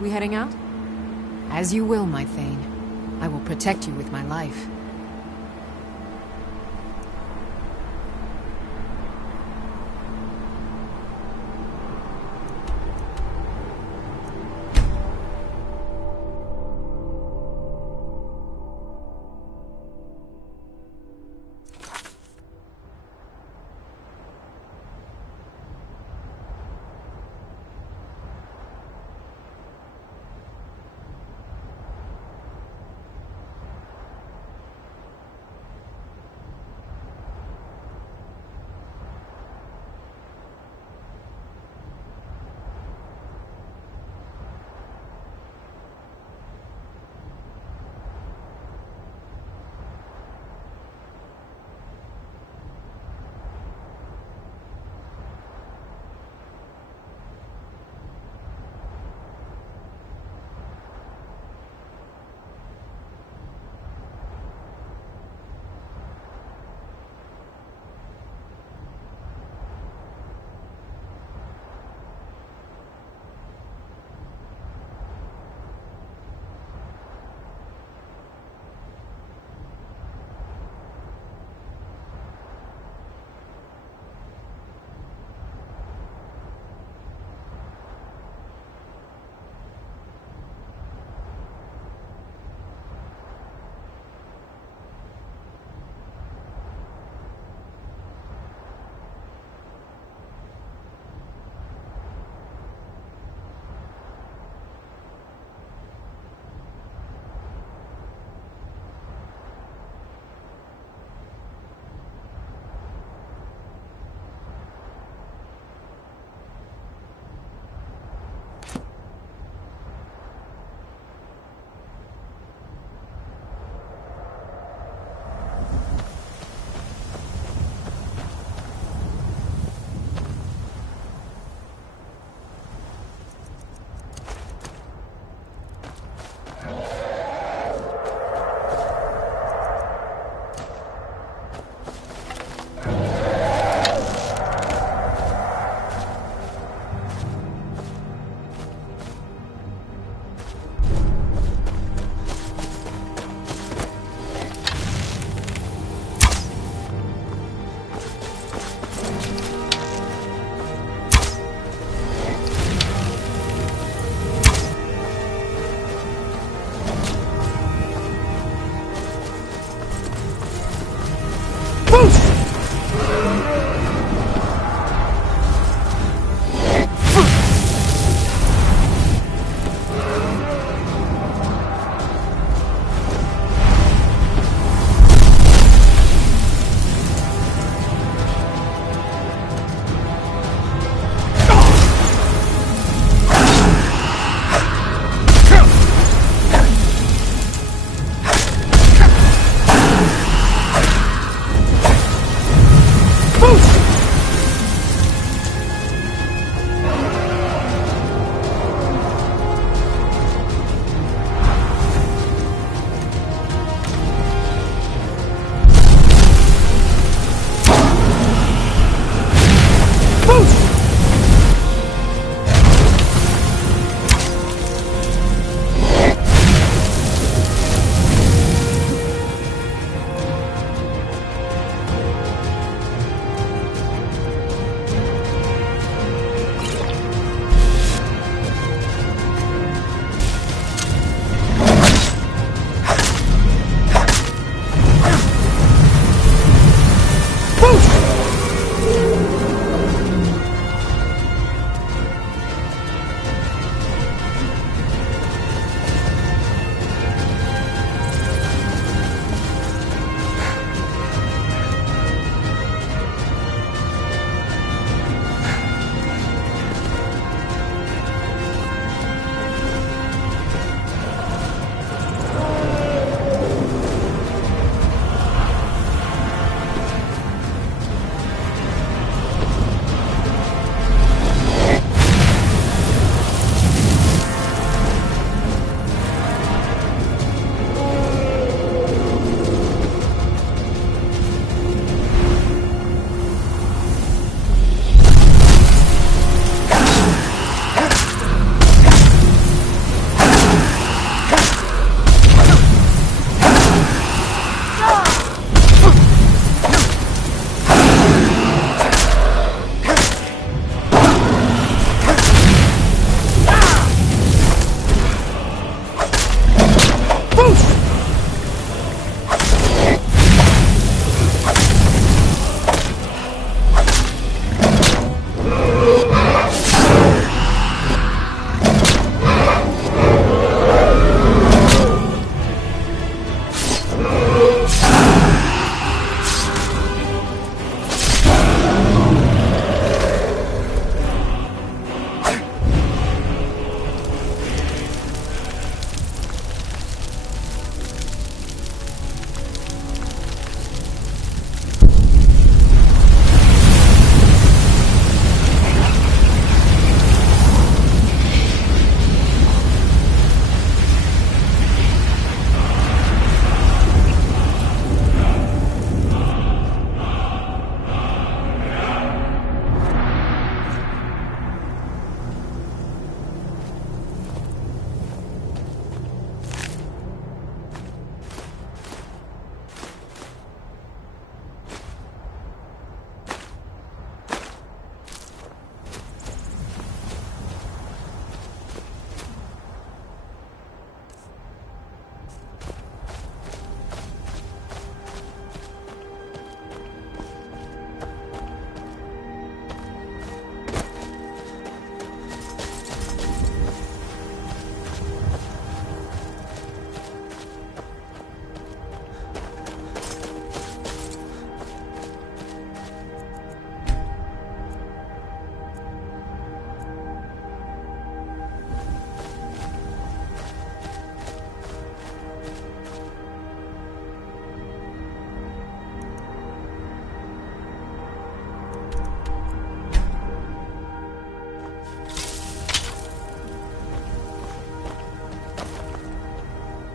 We heading out? As you will, my Thane. I will protect you with my life.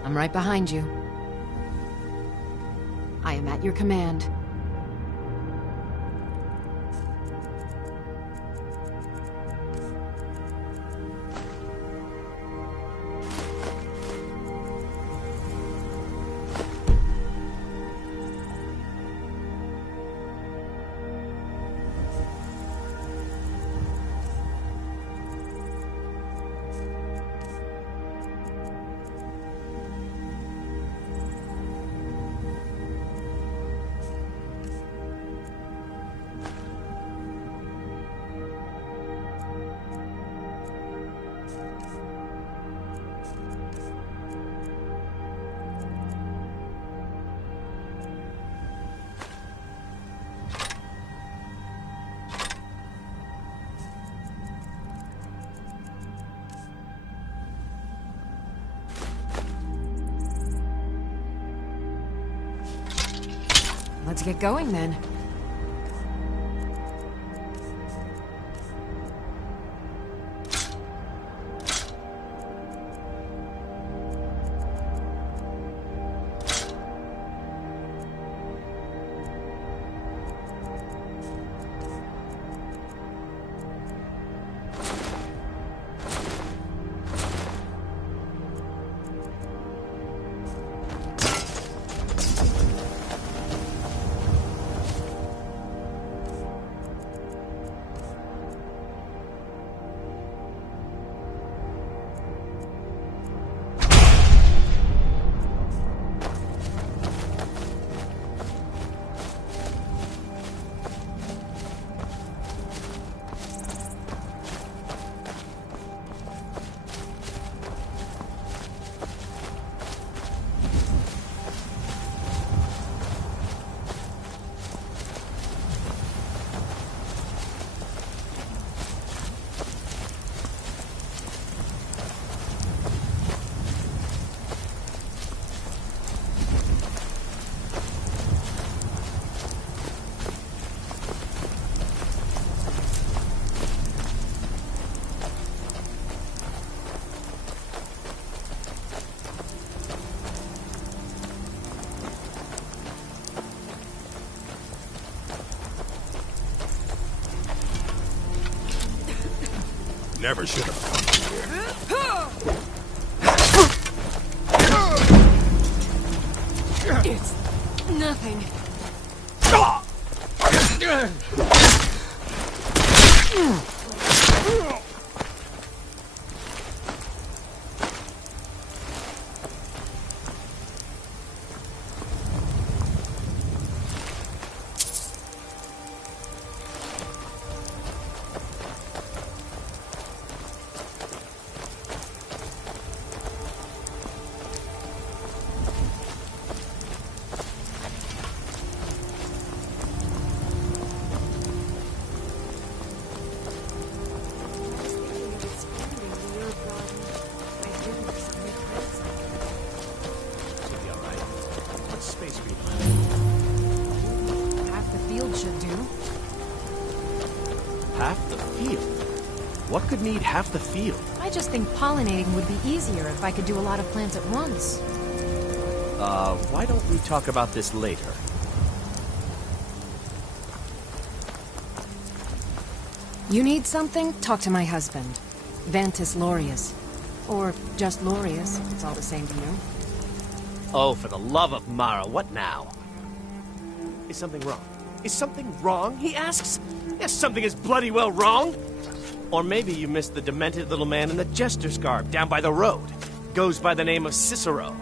I'm right behind you. I am at your command. Let's get going then. Never should have come here. It's nothing. Half the field should do. Half the field? What could need half the field? I just think pollinating would be easier if I could do a lot of plants at once. Why don't we talk about this later? You need something? Talk to my husband. Vantis Lorius. Or just Lorius. It's all the same to you. Oh, for the love of Mara, what now? Is something wrong? Is something wrong, he asks? Yes, something is bloody well wrong. Or maybe you missed the demented little man in the jester's garb down by the road. Goes by the name of Cicero.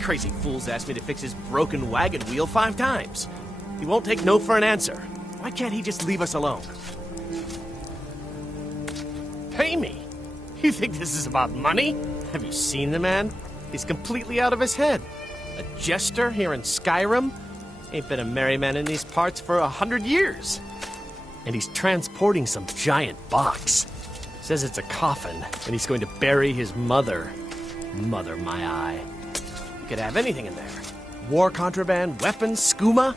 Crazy fool's asked me to fix his broken wagon wheel 5 times. He won't take no for an answer. Why can't he just leave us alone? Pay me? You think this is about money? Have you seen the man? He's completely out of his head. A jester here in Skyrim? Ain't been a merry man in these parts for 100 years. And he's transporting some giant box. Says it's a coffin, and he's going to bury his mother. Mother, my eye. You could have anything in there. War contraband, weapons, skooma.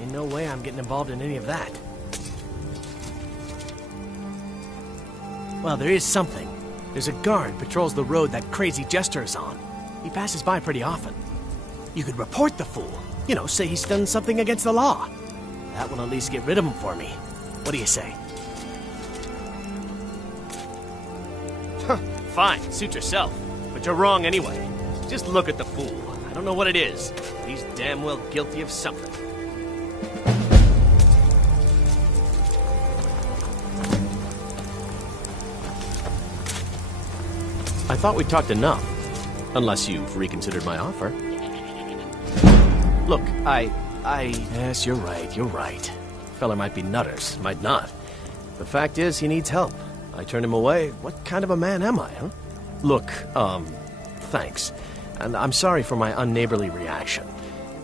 Ain't no way I'm getting involved in any of that. Well, there is something. There's a guard patrols the road that crazy jester is on. He passes by pretty often. You could report the fool. You know, say he's done something against the law. That will at least get rid of him for me. What do you say? Fine, suit yourself. But you're wrong anyway. Just look at the fool. I don't know what it is. But he's damn well guilty of something. I thought we talked enough. Unless you've reconsidered my offer. Look, Yes, you're right. Fella might be nutters, might not. The fact is, he needs help. I turned him away. What kind of a man am I, huh? Look, thanks. And I'm sorry for my unneighborly reaction.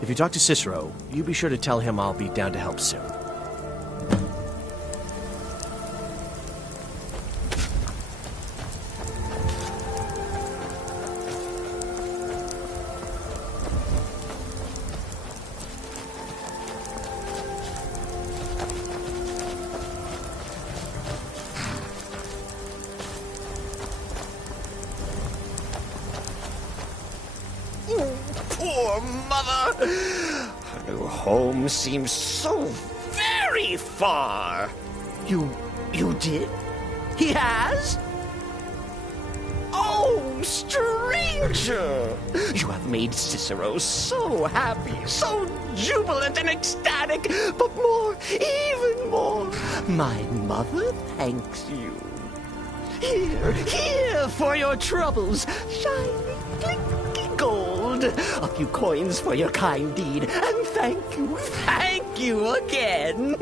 If you talk to Cicero, you be sure to tell him I'll be down to help soon. Poor mother! Her new home seems so very far. You did? He has? Oh, stranger! You have made Cicero so happy, so jubilant and ecstatic, but even more, my mother thanks you. Here for your troubles, shiny, clinky gold. A few coins for your kind deed, and thank you again.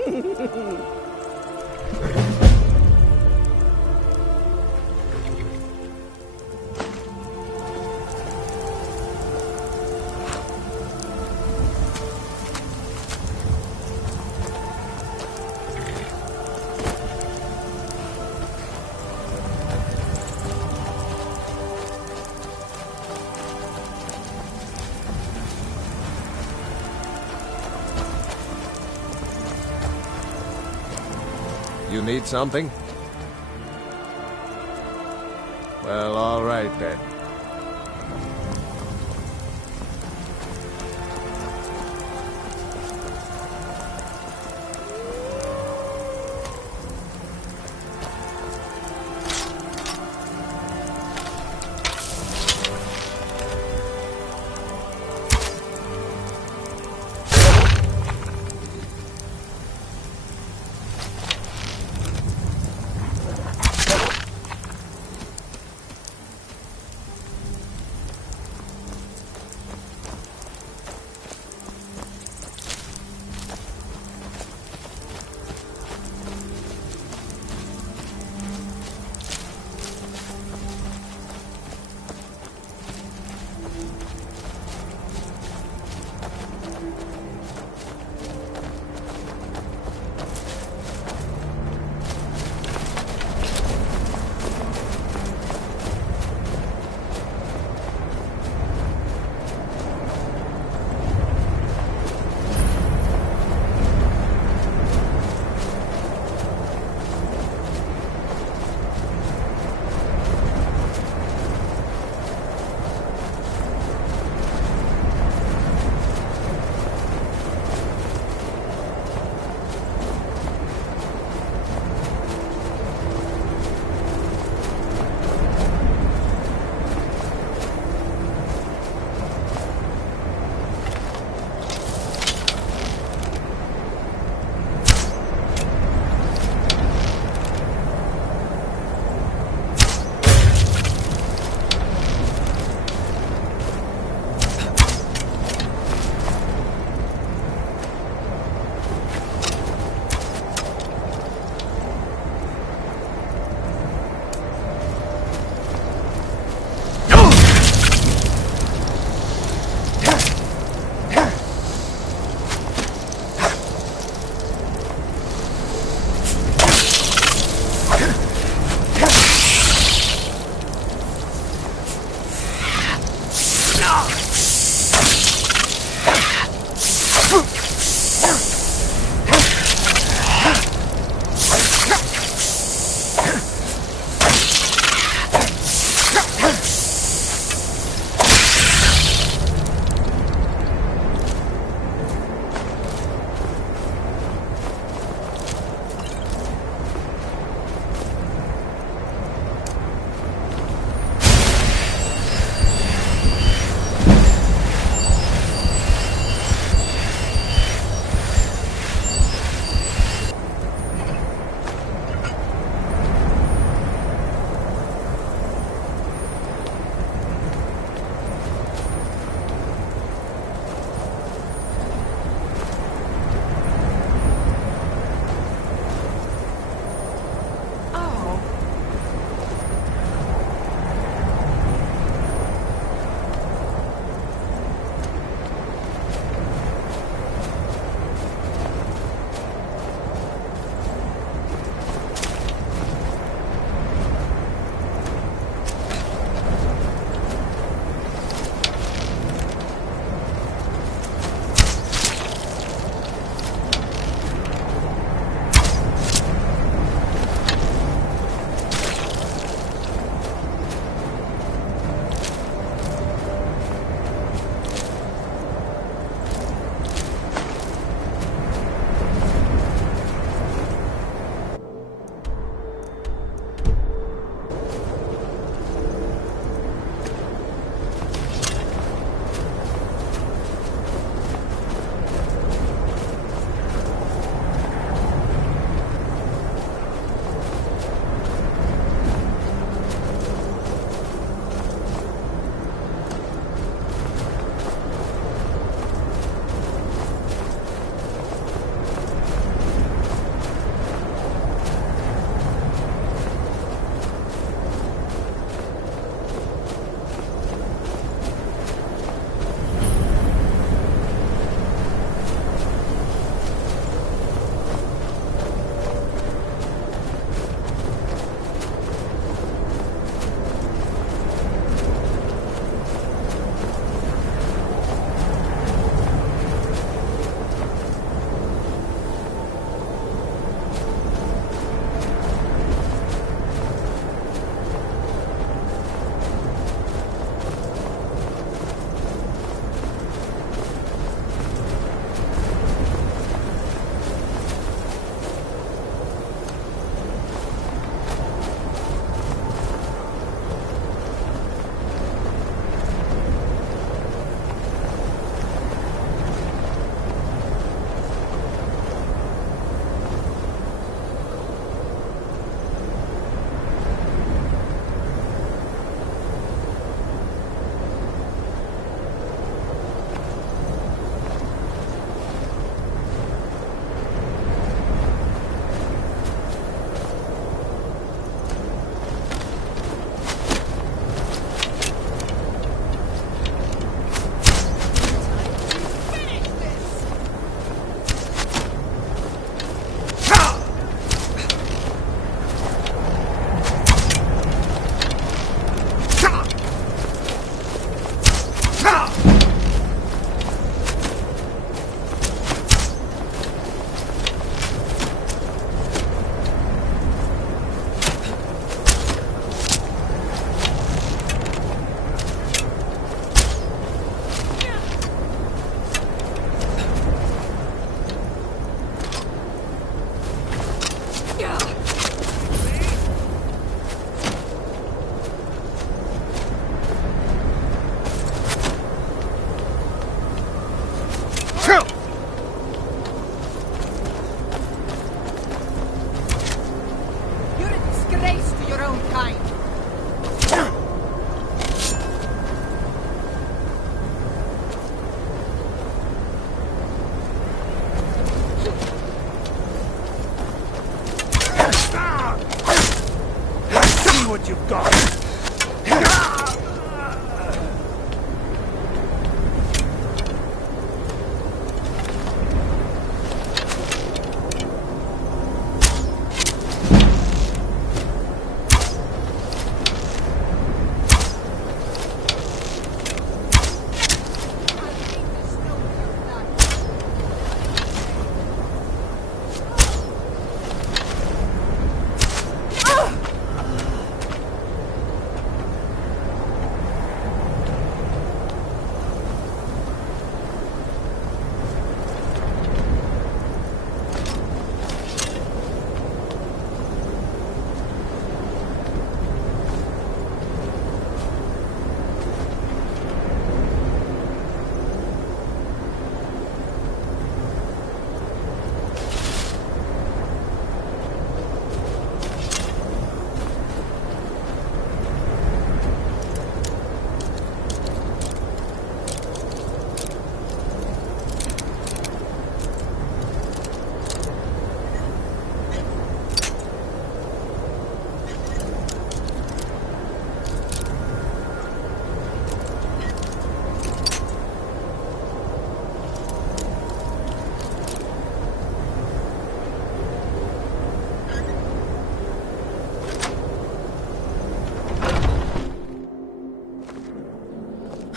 You need something? Well, all right then.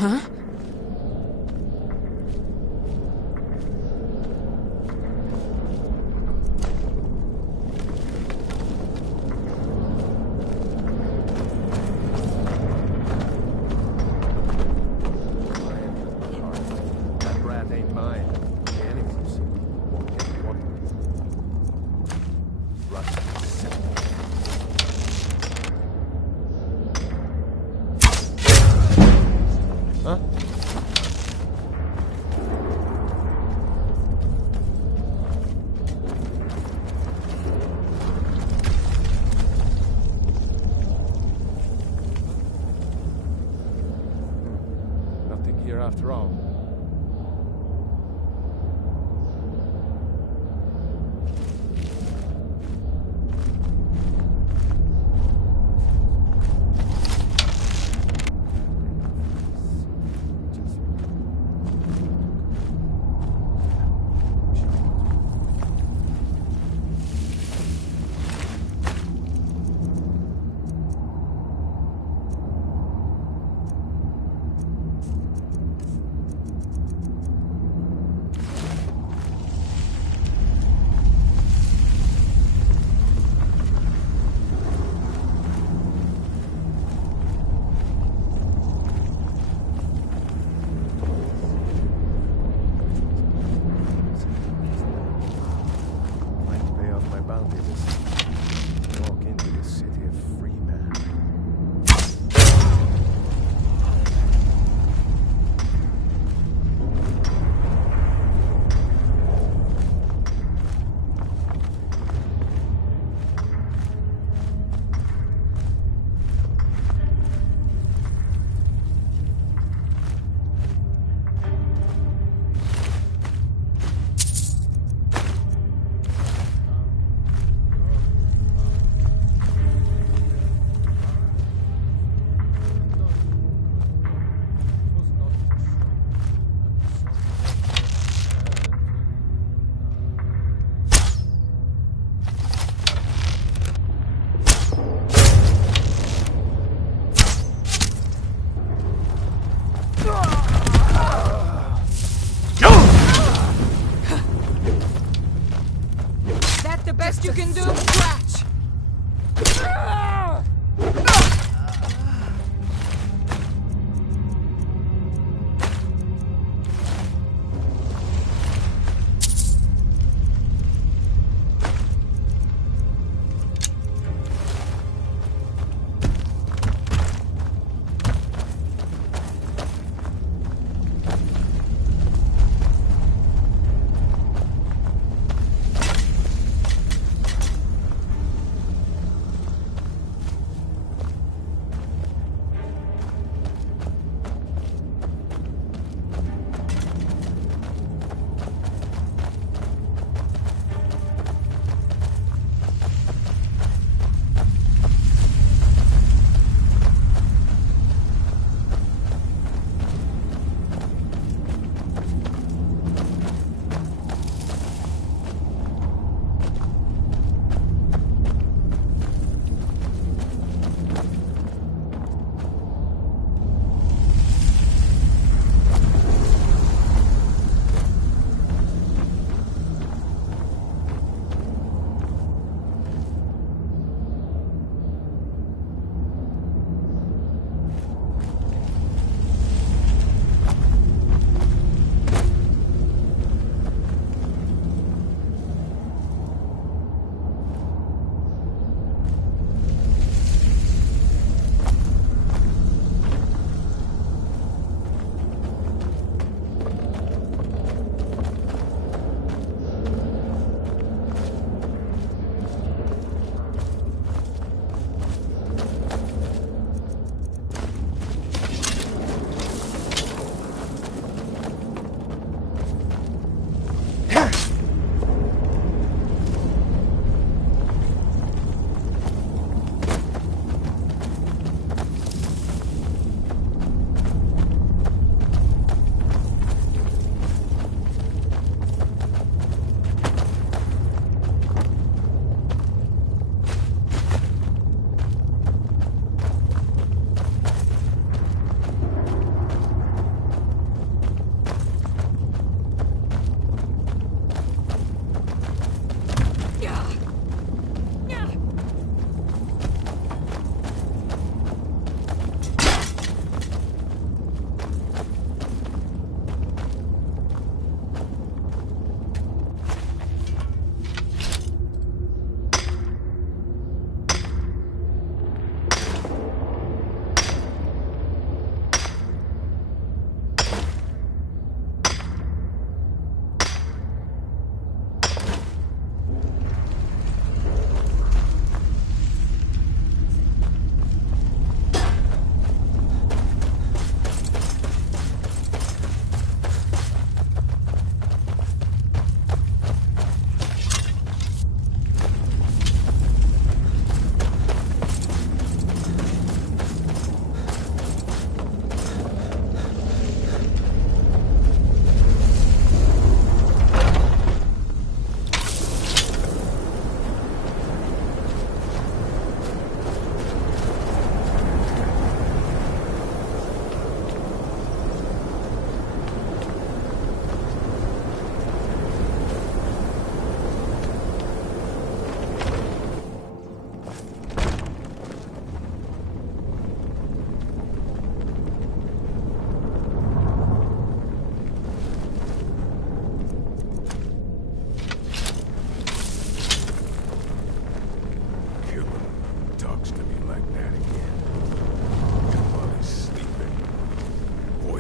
Huh? That rat ain't mine. The enemy's. Rusty silk. Huh? Nothing here after all.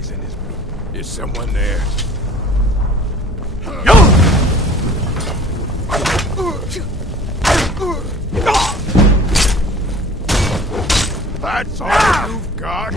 poison his meat. Is someone there? That's all you've got?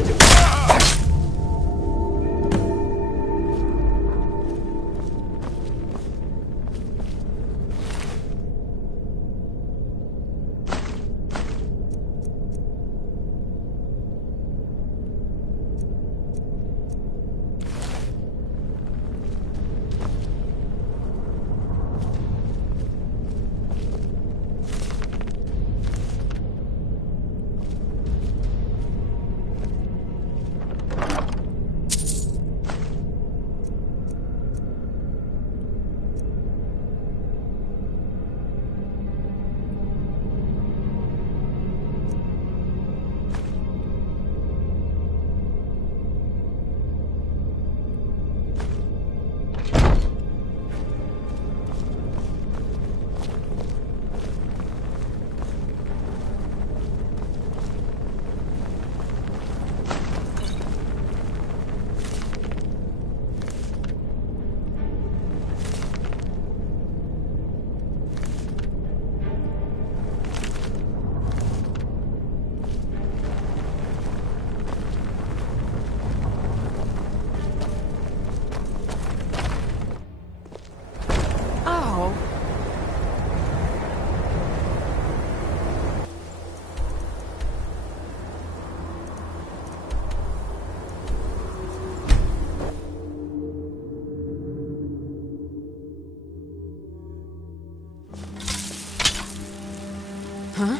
Oh. Huh?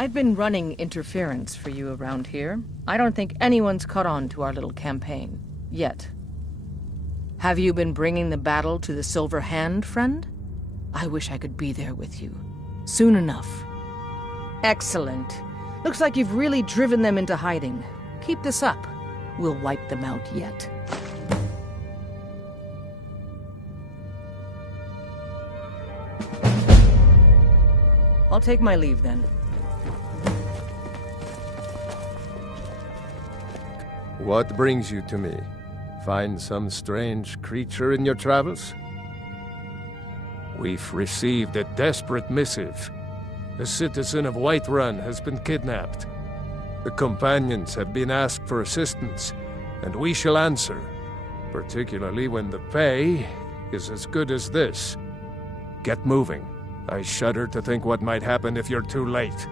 I've been running interference for you around here. I don't think anyone's caught on to our little campaign. Yet. Have you been bringing the battle to the Silver Hand, friend? I wish I could be there with you. Soon enough. Excellent. Looks like you've really driven them into hiding. Keep this up. We'll wipe them out yet. I'll take my leave then. What brings you to me? Find some strange creature in your travels? We've received a desperate missive. A citizen of Whiterun has been kidnapped. The companions have been asked for assistance, and we shall answer, particularly when the pay is as good as this. Get moving. I shudder to think what might happen if you're too late.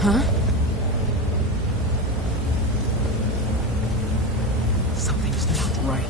Huh? Something's not right.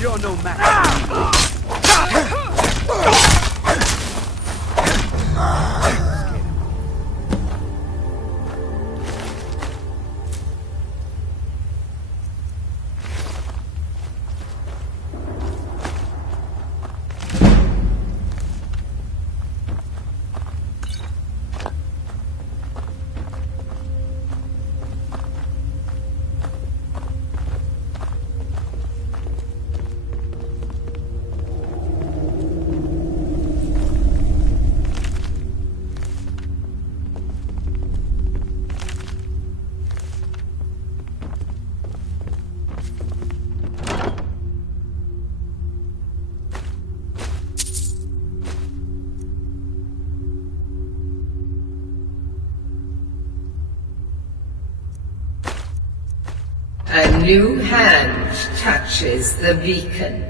You're no match. A new hand touches the beacon.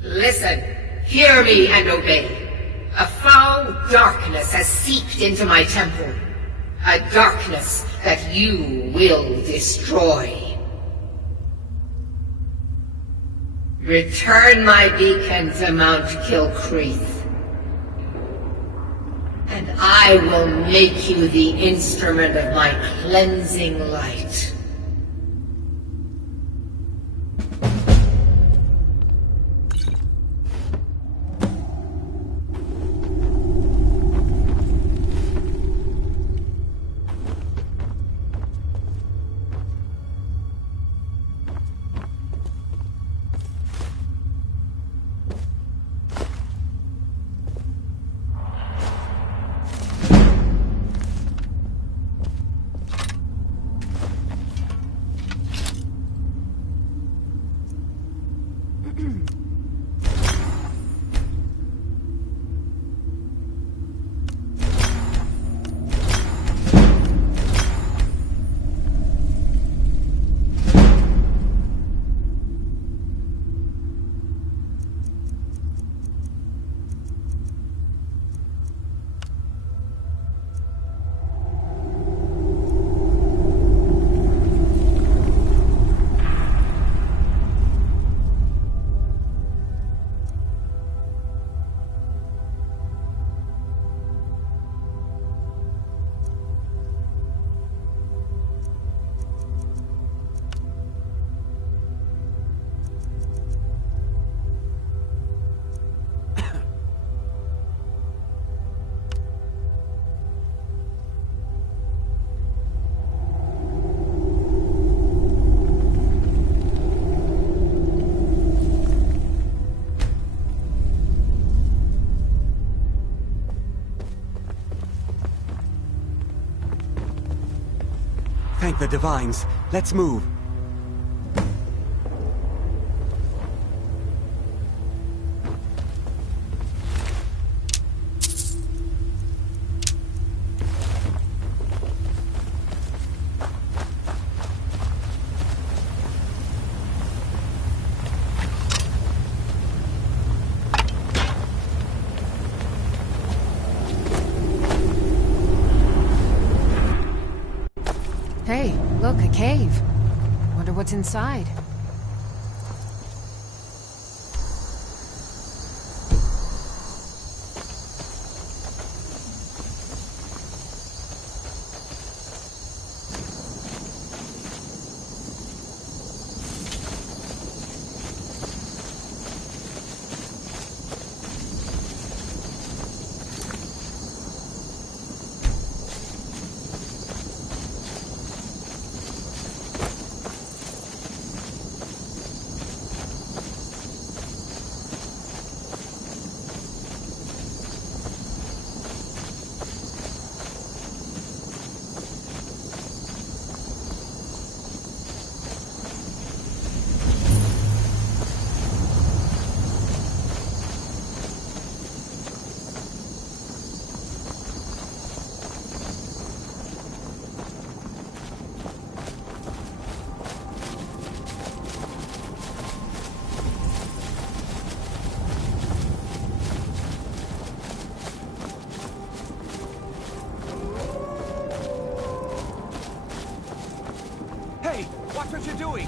Listen, hear me and obey. A foul darkness has seeped into my temple. A darkness that you will destroy. Return my beacon to Mount Kilcreath, and I will make you the instrument of my cleansing light. Thank the divines. Let's move. Hey, look, a cave. Wonder what's inside. Hey, watch what you're doing!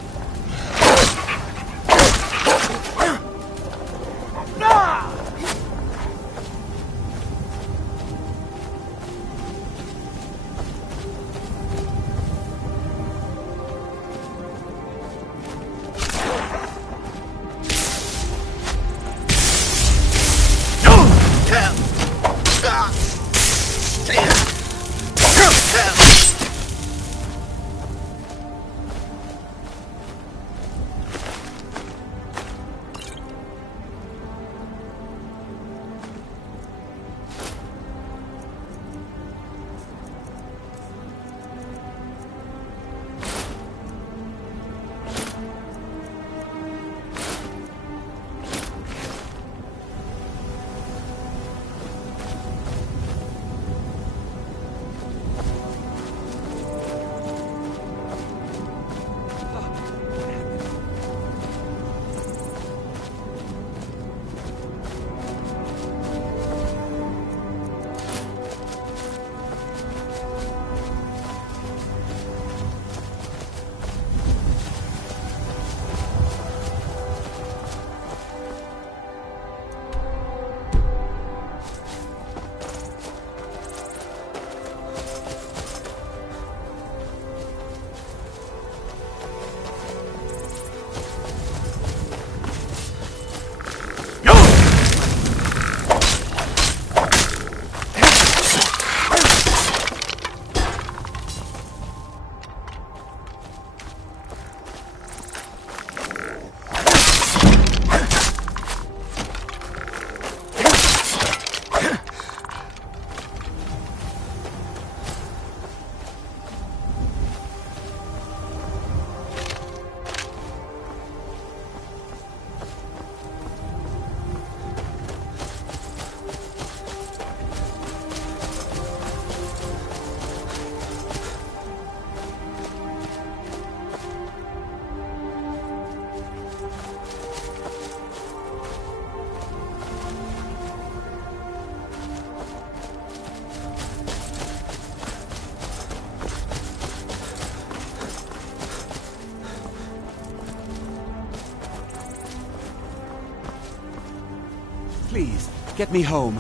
Please, get me home.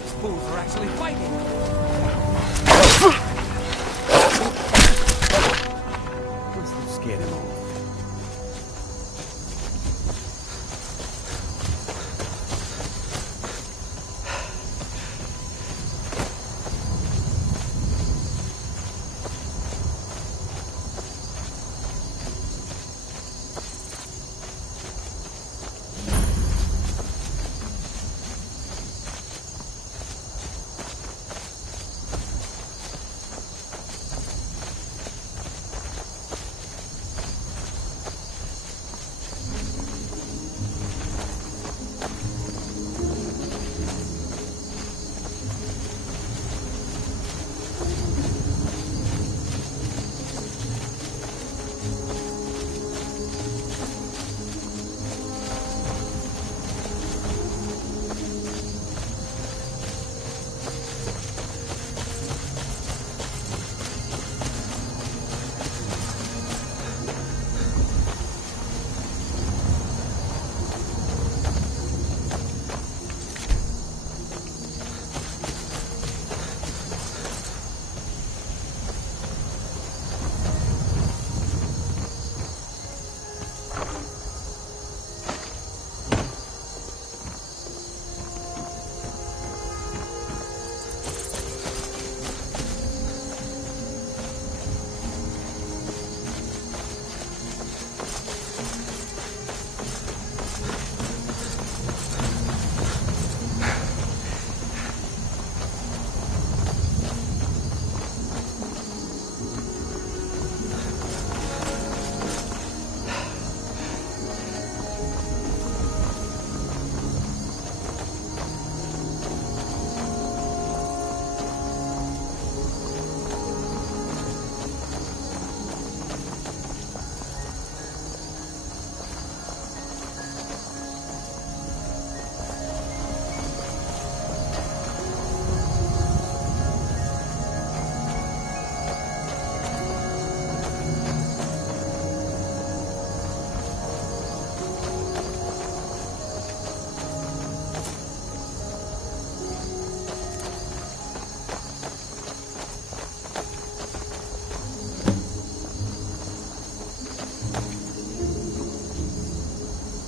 These fools are actually fighting.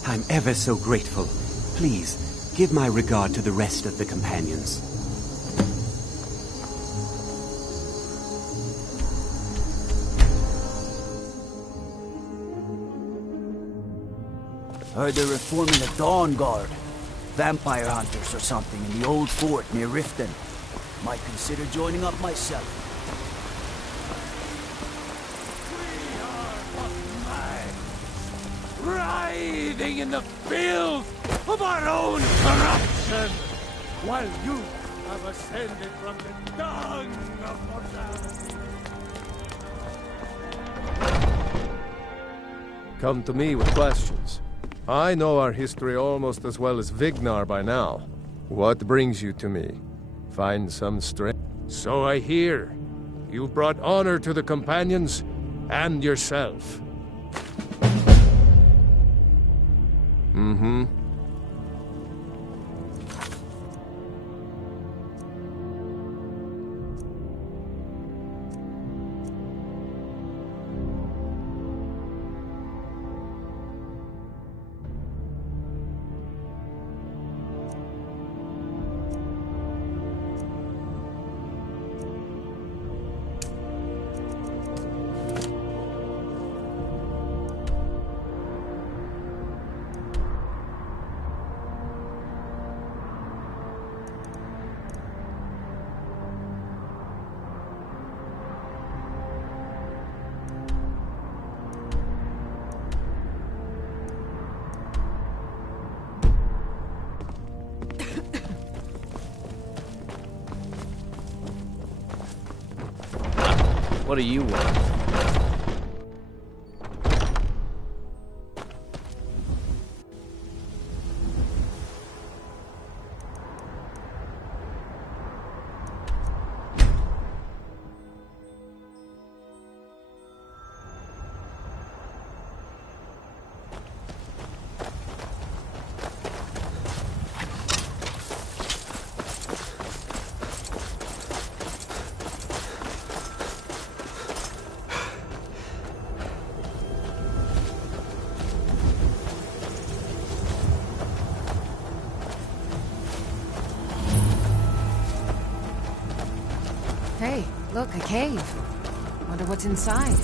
I'm ever so grateful. Please, give my regard to the rest of the companions. Heard they're reforming the Dawn Guard. Vampire hunters or something in the old fort near Riften. Might consider joining up myself. Writhing in the filth of our own corruption, while you have ascended from the dung of mortality. Come to me with questions. I know our history almost as well as Vignar by now. What brings you to me? Find some strength? So I hear. You brought honor to the companions and yourself. Mm-hmm. What do you want? Hey, look, a cave. Wonder what's inside.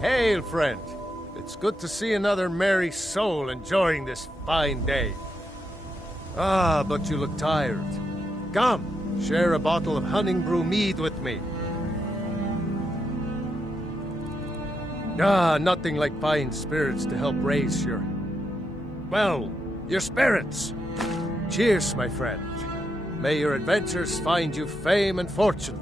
Hail, friend. It's good to see another merry soul enjoying this fine day. Ah, but you look tired. Come, share a bottle of Hunting Brew mead with me. Ah, nothing like fine spirits to help raise your... well, your spirits. Cheers, my friend. May your adventures find you fame and fortune.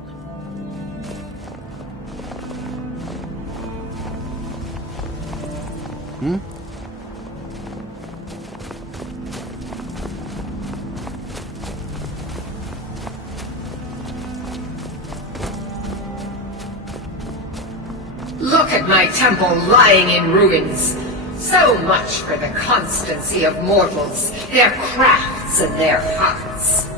Look at my temple lying in ruins. So much for the constancy of mortals, their crafts and their hearts.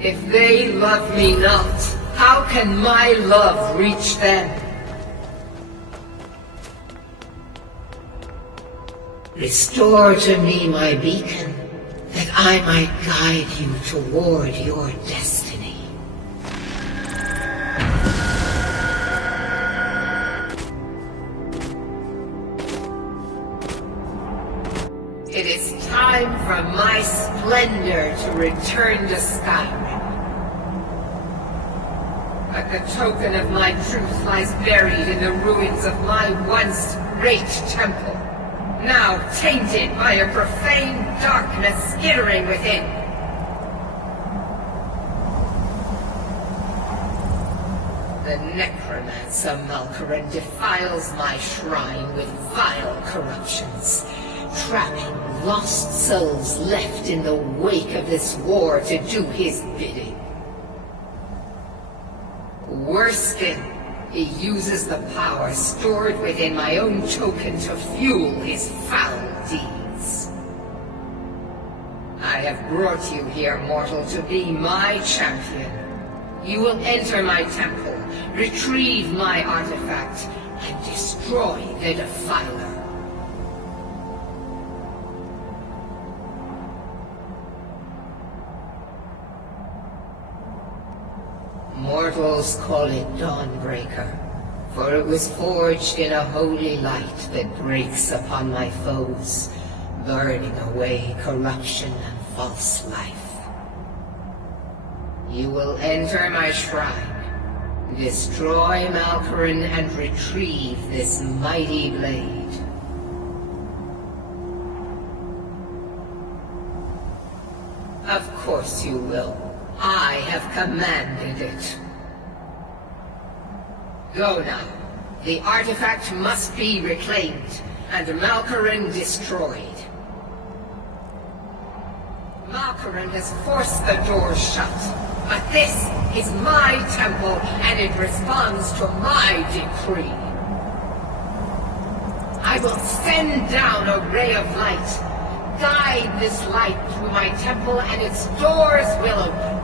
If they love me not, how can my love reach them? Restore to me my beacon, that I might guide you toward your destiny. It is time for my splendor to return to Skyrim. But the token of my truth lies buried in the ruins of my once great temple, now tainted by a profane darkness skittering within. The necromancer Malkaran defiles my shrine with vile corruptions, trapping lost souls left in the wake of this war to do his bidding. Worse still, he uses the power stored within my own token to fuel his foul deeds. I have brought you here, mortal, to be my champion. You will enter my temple, retrieve my artifact, and destroy the Defiler. Mortals call it Dawnbreaker, for it was forged in a holy light that breaks upon my foes, burning away corruption and false life. You will enter my shrine, destroy Malkaran, and retrieve this mighty blade. Of course you will. I have commanded it. Go now. The artifact must be reclaimed, and Malkaran destroyed. Malkaran has forced the doors shut, but this is my temple, and it responds to my decree. I will send down a ray of light. Guide this light through my temple, and its doors will open.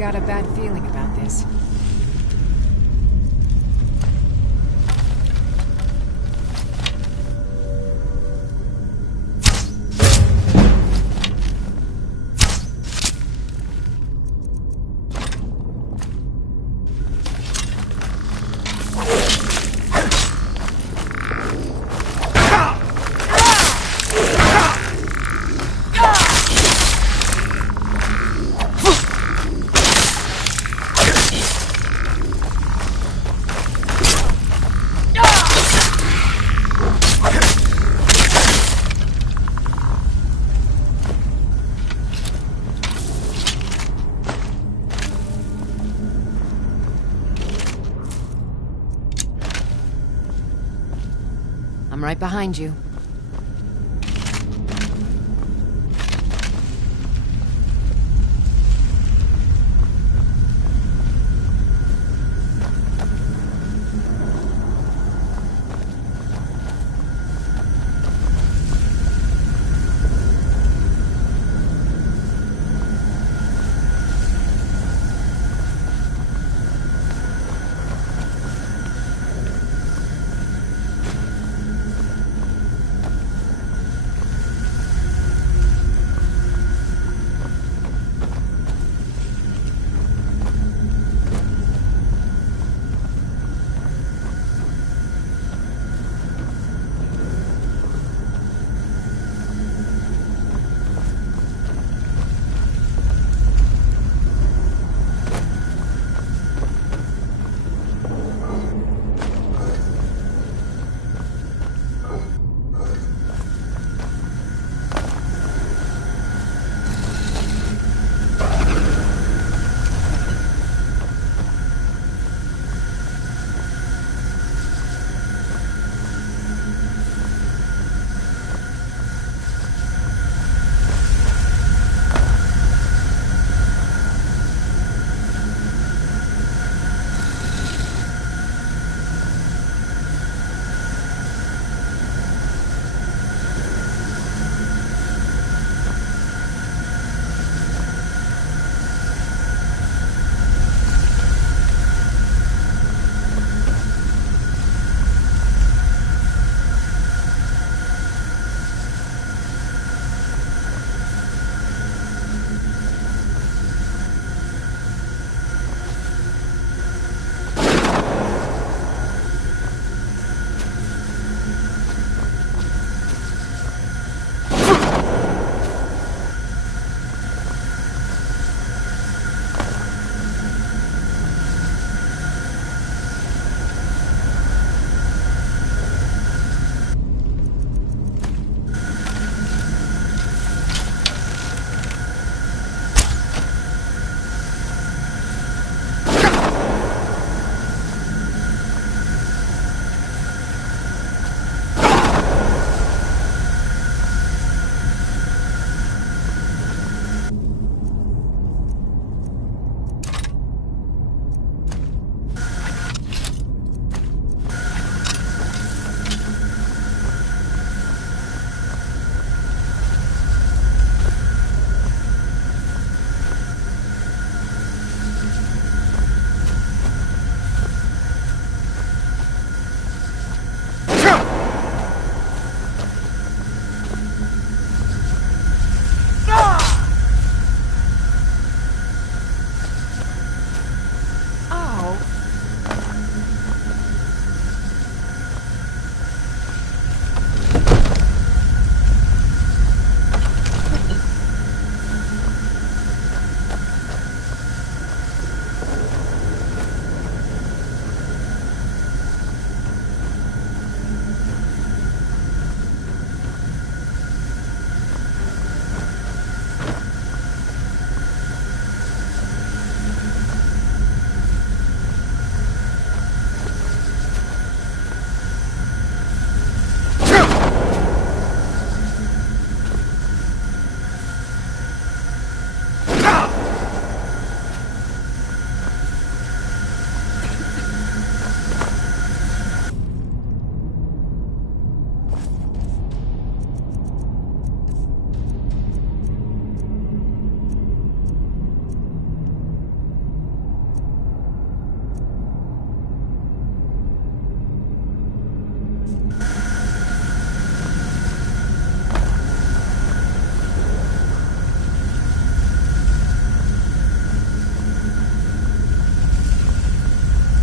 got a bad feeling about this. I'm right behind you.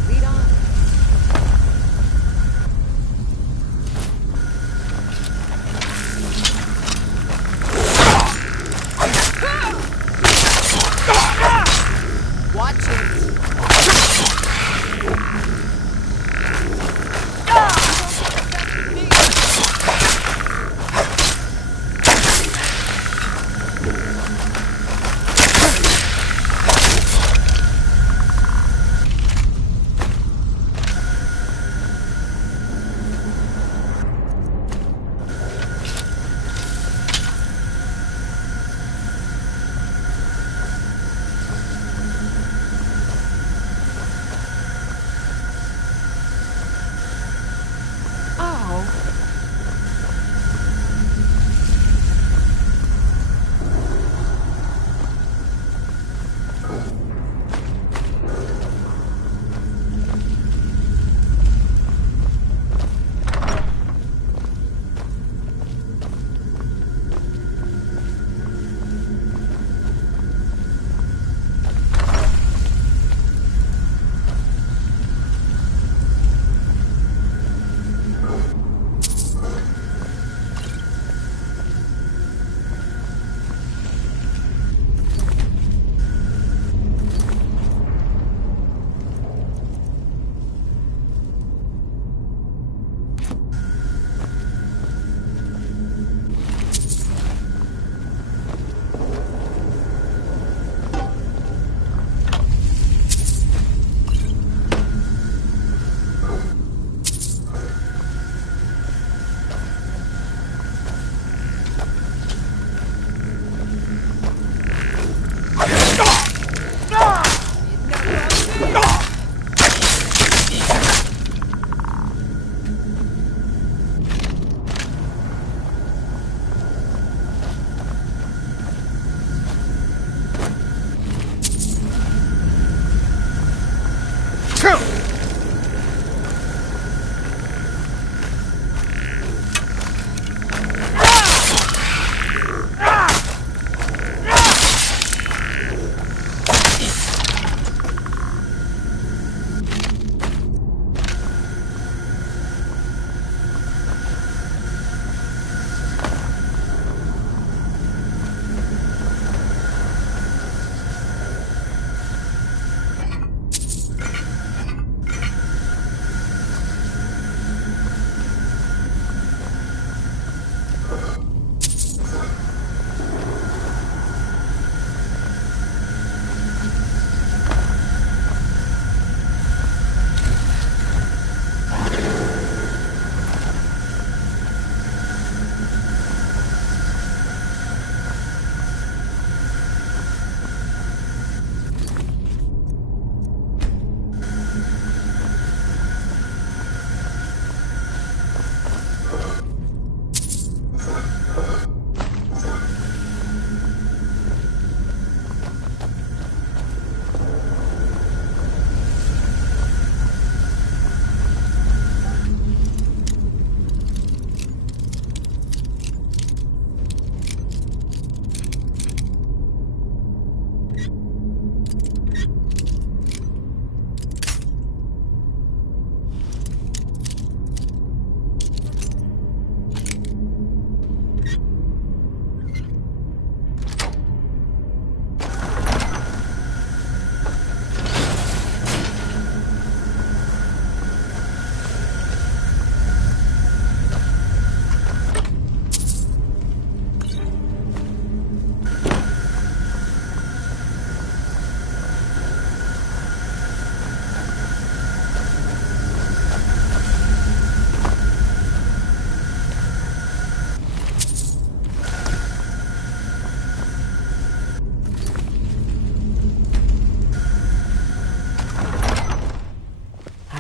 Lead on. Watch it!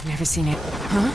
Never seen it. Huh?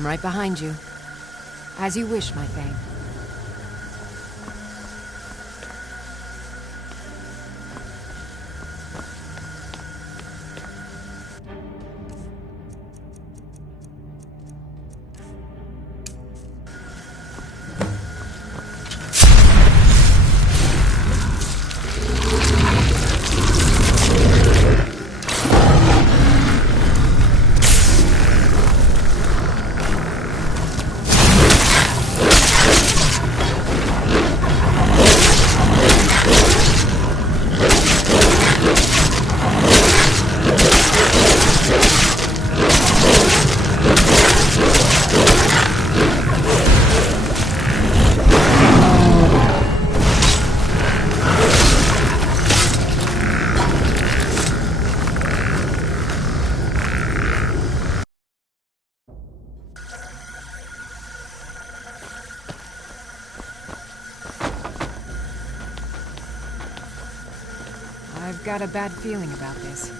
I'm right behind you. As you wish, my Thane. I've got a bad feeling about this.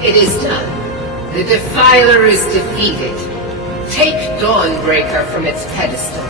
It is done. The Defiler is defeated. Take Dawnbreaker from its pedestal.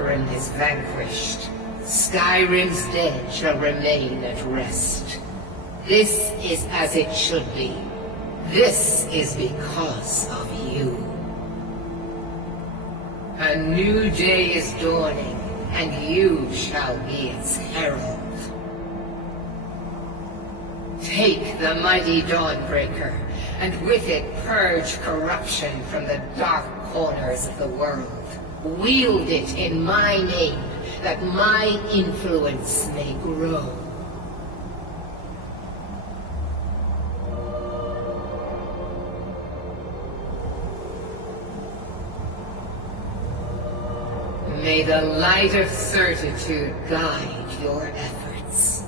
Ocarin is vanquished. Skyrim's dead shall remain at rest. This is as it should be. This is because of you. A new day is dawning, and you shall be its herald. Take the mighty Dawnbreaker, and with it purge corruption from the dark corners of the world. Wield it in my name, that my influence may grow. May the light of certitude guide your efforts.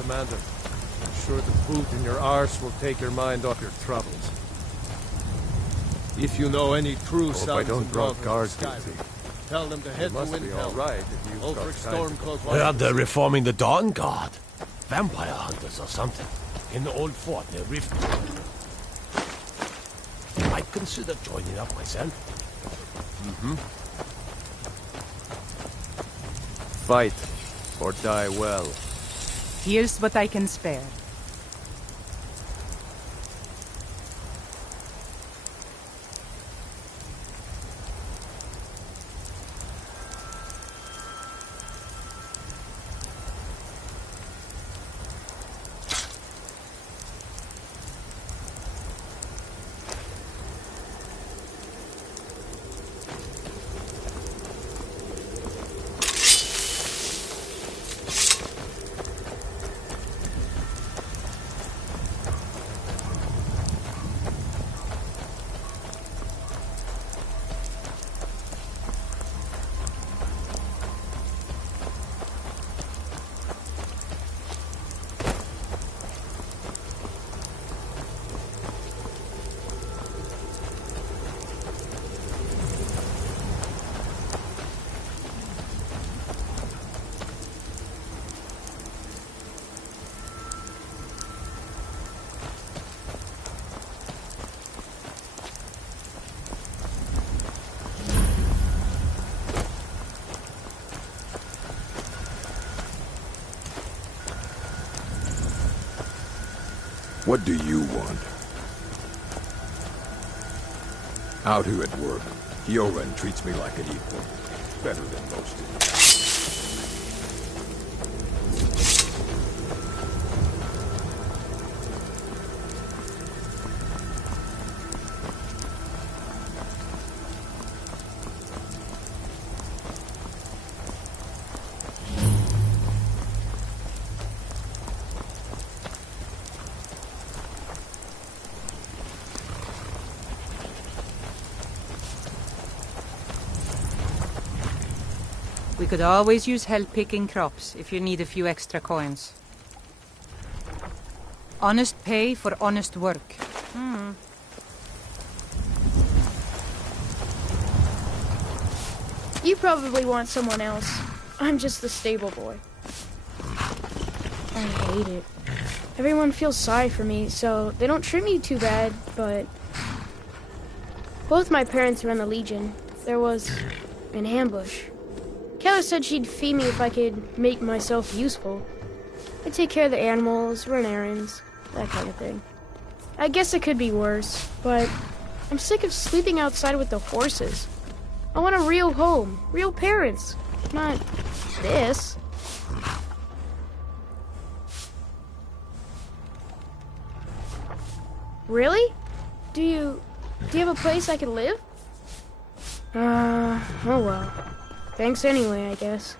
Commander. I'm sure the boot in your arse will take your mind off your troubles. If you know any true sons I don't and draw daughters guards of Skyrim, guilty. tell them to head to must be Windhelm. all right if you've got Ulfric time to Stormcloak Well, wants they're reforming the Dawn Guard. Vampire hunters or something. In the old fort near Rift. Might consider joining up myself. Fight, or die well. Here's what I can spare. What do you want? Out here at work, Yoren treats me like an equal. Better than most of you. We could always use help picking crops if you need a few extra coins. Honest pay for honest work. You probably want someone else. I'm just the stable boy. I hate it. Everyone feels sorry for me, so they don't treat me too bad, but... Both my parents were in the Legion. There was an ambush. Keller said she'd feed me if I could make myself useful. I'd take care of the animals, run errands, that kind of thing. I guess it could be worse, but I'm sick of sleeping outside with the horses. I want a real home, real parents, not this. Really? Do you have a place I can live? Oh well. Thanks anyway, I guess.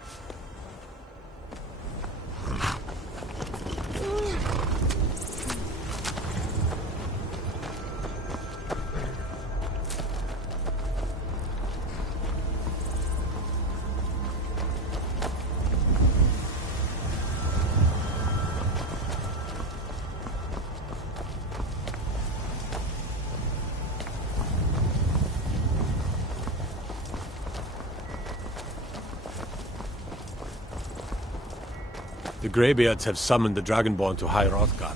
The Greybeards have summoned the Dragonborn to High Hrothgar.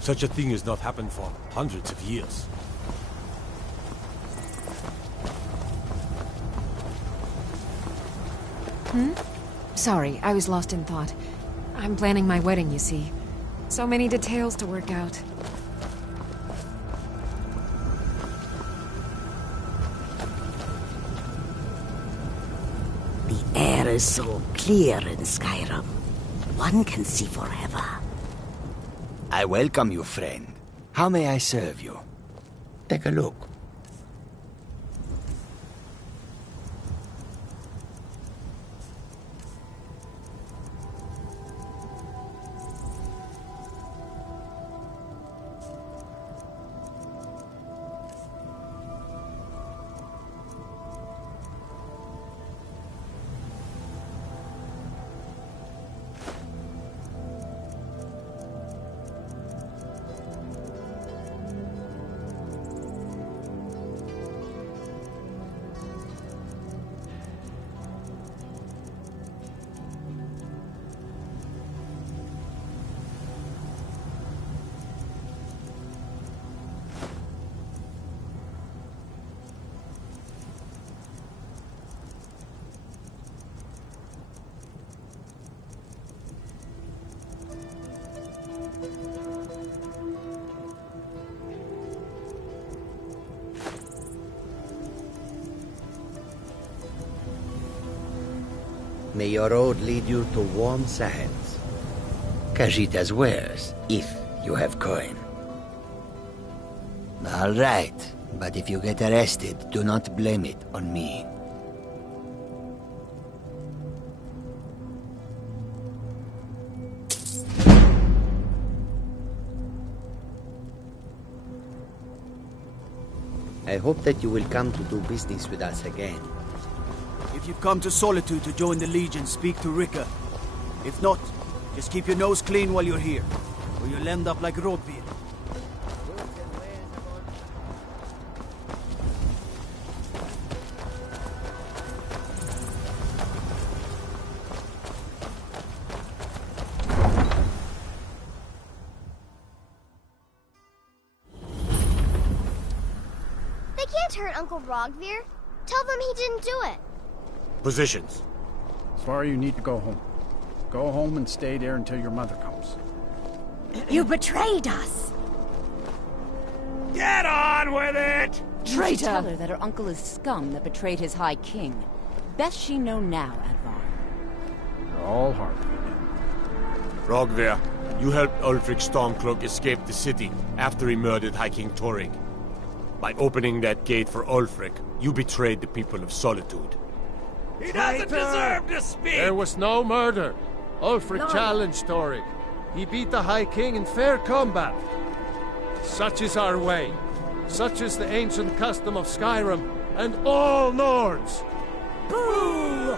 Such a thing has not happened for hundreds of years. Sorry, I was lost in thought. I'm planning my wedding, you see. So many details to work out. The air is so clear in Skyrim. One can see forever. I welcome you, friend. How may I serve you? Take a look. May your road lead you to warm sands. Khajiit's wares, if you have coin. All right, but if you get arrested, do not blame it on me. I hope that you will come to do business with us again. If you've come to Solitude to join the Legion, speak to Rika. If not, just keep your nose clean while you're here, or you'll end up like Rodbeard. They can't hurt Uncle Rogvir. Tell them he didn't do it. Positions. Svar, you need to go home. Go home and stay there until your mother comes. You betrayed us! Get on with it! You should tell her that her uncle is scum that betrayed his High King. Best she know now, Advar. You're all hard. Rogver, you helped Ulfric Stormcloak escape the city after he murdered High King Torrig. By opening that gate for Ulfric, you betrayed the people of Solitude. He doesn't deserve to speak! There was no murder. Ulfric challenged Torrig. He beat the High King in fair combat. Such is our way. Such is the ancient custom of Skyrim and all Nords. Boo!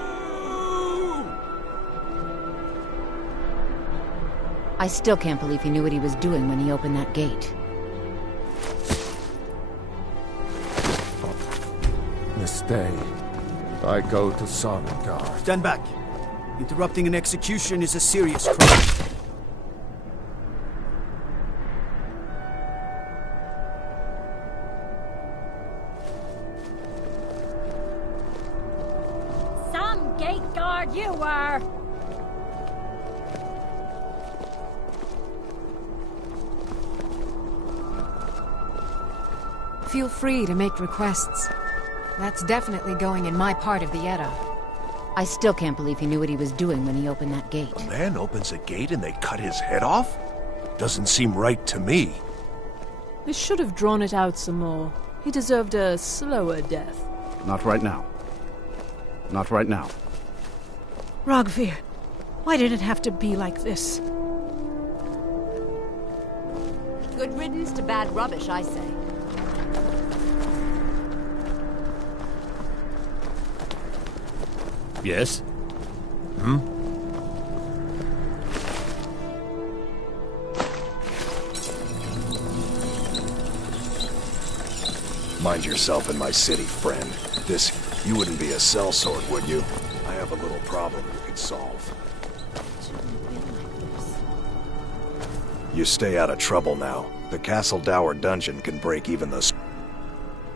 I still can't believe he knew what he was doing when he opened that gate. This day, I go to Sovngarde. Stand back. Interrupting an execution is a serious crime. Some gate guard you were! Feel free to make requests. That's definitely going in my part of the Edda. I still can't believe he knew what he was doing when he opened that gate. A man opens a gate and they cut his head off? Doesn't seem right to me. We should have drawn it out some more. He deserved a slower death. Not right now. Not right now. Rogvir, why did it have to be like this? Good riddance to bad rubbish, I say. Yes? Mind yourself in my city, friend. You wouldn't be a sellsword, would you? I have a little problem you could solve. You stay out of trouble now. The Castle Dower dungeon can break even the...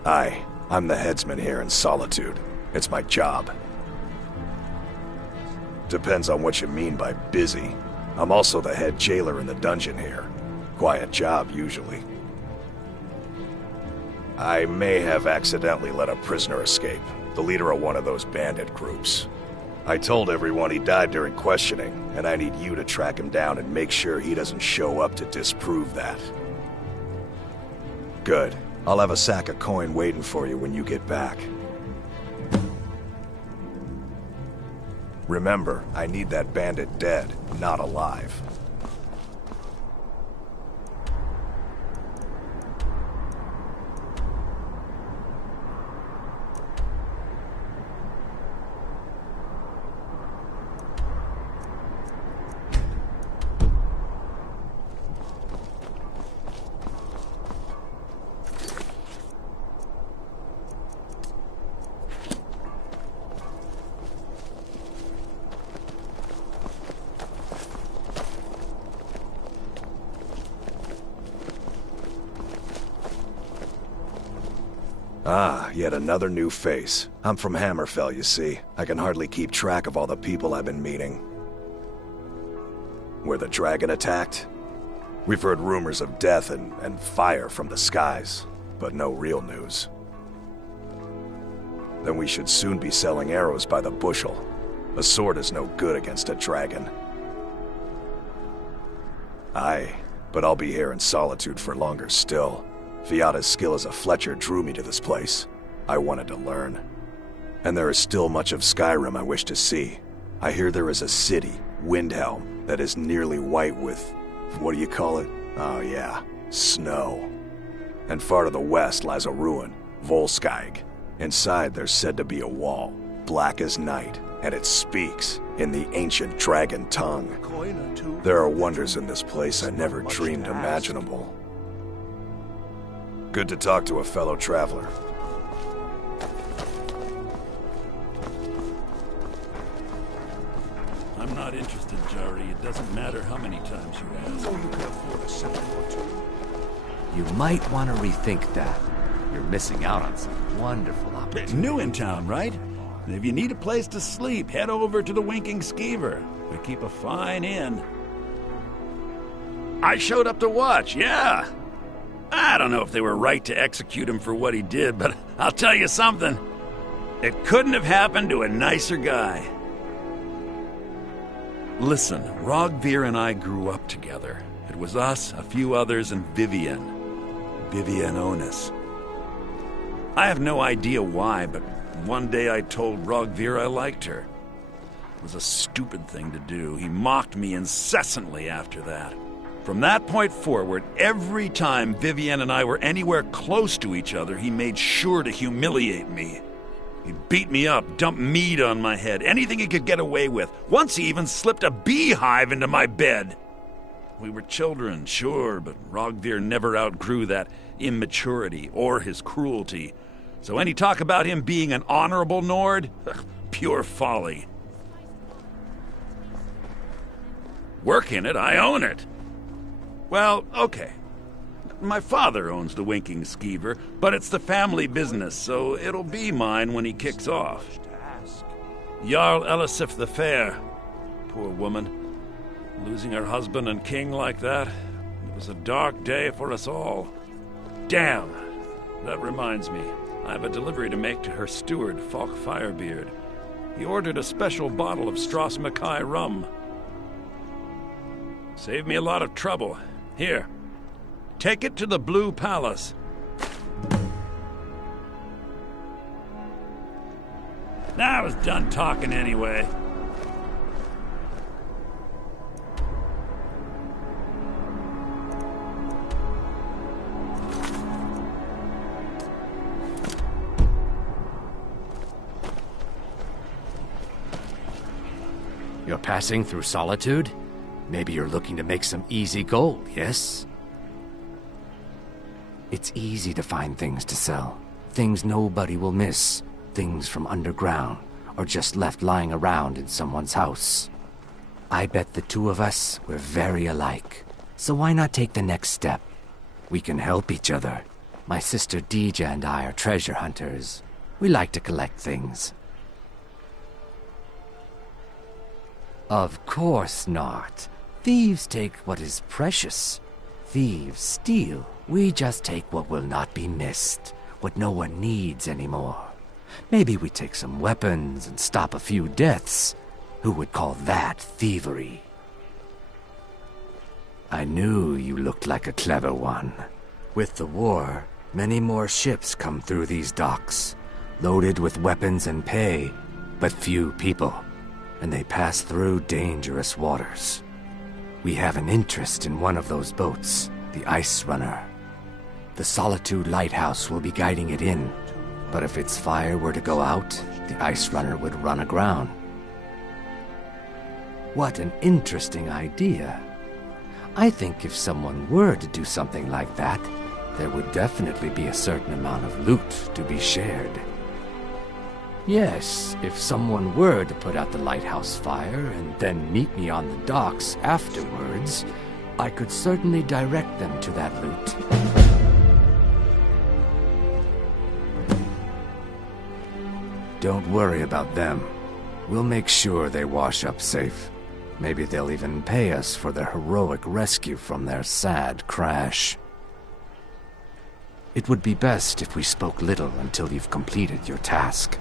I'm the headsman here in Solitude. It's my job. Depends on what you mean by busy. I'm also the head jailer in the dungeon here. Quiet job, usually. I may have accidentally let a prisoner escape, the leader of one of those bandit groups. I told everyone he died during questioning, and I need you to track him down and make sure he doesn't show up to disprove that. Good. I'll have a sack of coin waiting for you when you get back. Remember, I need that bandit dead, not alive. Ah, yet another new face. I'm from Hammerfell, you see. I can hardly keep track of all the people I've been meeting. Where the dragon attacked? We've heard rumors of death and fire from the skies, but no real news. Then we should soon be selling arrows by the bushel. A sword is no good against a dragon. Aye, but I'll be here in Solitude for longer still. Fiata's skill as a Fletcher drew me to this place. I wanted to learn. And there is still much of Skyrim I wish to see. I hear there is a city, Windhelm, that is nearly white with... what do you call it? Oh yeah, snow. And far to the west lies a ruin, Volskag. Inside there's said to be a wall, black as night, and it speaks in the ancient dragon tongue. There are wonders in this place I never dreamed imaginable. Good to talk to a fellow traveler. I'm not interested, Jari. It doesn't matter how many times you ask. You can afford a second or two. You might want to rethink that. You're missing out on some wonderful opportunities. New in town, right? And if you need a place to sleep, head over to the Winking Skeever. We keep a fine inn. I showed up to watch, yeah. I don't know if they were right to execute him for what he did, but I'll tell you something. It couldn't have happened to a nicer guy. Listen, Rogvir and I grew up together. It was us, a few others, and Vivienne Onus. I have no idea why, but one day I told Rogvir I liked her. It was a stupid thing to do. He mocked me incessantly after that. From that point forward, every time Vivienne and I were anywhere close to each other, he made sure to humiliate me. He'd beat me up, dump meat on my head, anything he could get away with. Once he even slipped a beehive into my bed. We were children, sure, but Rogvir never outgrew that immaturity or his cruelty. So any talk about him being an honorable Nord? Pure folly. Work in it, I own it. Well, okay. My father owns the Winking Skeever, but it's the family business, so it'll be mine when he kicks off. Jarl Elisif the Fair. Poor woman. Losing her husband and king like that, it was a dark day for us all. Damn! That reminds me, I have a delivery to make to her steward, Falk Firebeard. He ordered a special bottle of Strass Mackay rum. Saved me a lot of trouble. Here, take it to the Blue Palace. Now I was done talking anyway. You're passing through Solitude? Maybe you're looking to make some easy gold, yes? It's easy to find things to sell. Things nobody will miss. Things from underground, or just left lying around in someone's house. I bet the two of us, we're very alike. So why not take the next step? We can help each other. My sister Deeja and I are treasure hunters. We like to collect things. Of course not. Thieves take what is precious. Thieves steal. We just take what will not be missed, what no one needs anymore. Maybe we take some weapons and stop a few deaths. Who would call that thievery? I knew you looked like a clever one. With the war, many more ships come through these docks, loaded with weapons and pay, but few people, and they pass through dangerous waters. We have an interest in one of those boats, the Ice Runner. The Solitude Lighthouse will be guiding it in, but if its fire were to go out, the Ice Runner would run aground. What an interesting idea. I think if someone were to do something like that, there would definitely be a certain amount of loot to be shared. Yes, if someone were to put out the lighthouse fire and then meet me on the docks afterwards, I could certainly direct them to that loot. Don't worry about them. We'll make sure they wash up safe. Maybe they'll even pay us for their heroic rescue from their sad crash. It would be best if we spoke little until you've completed your task.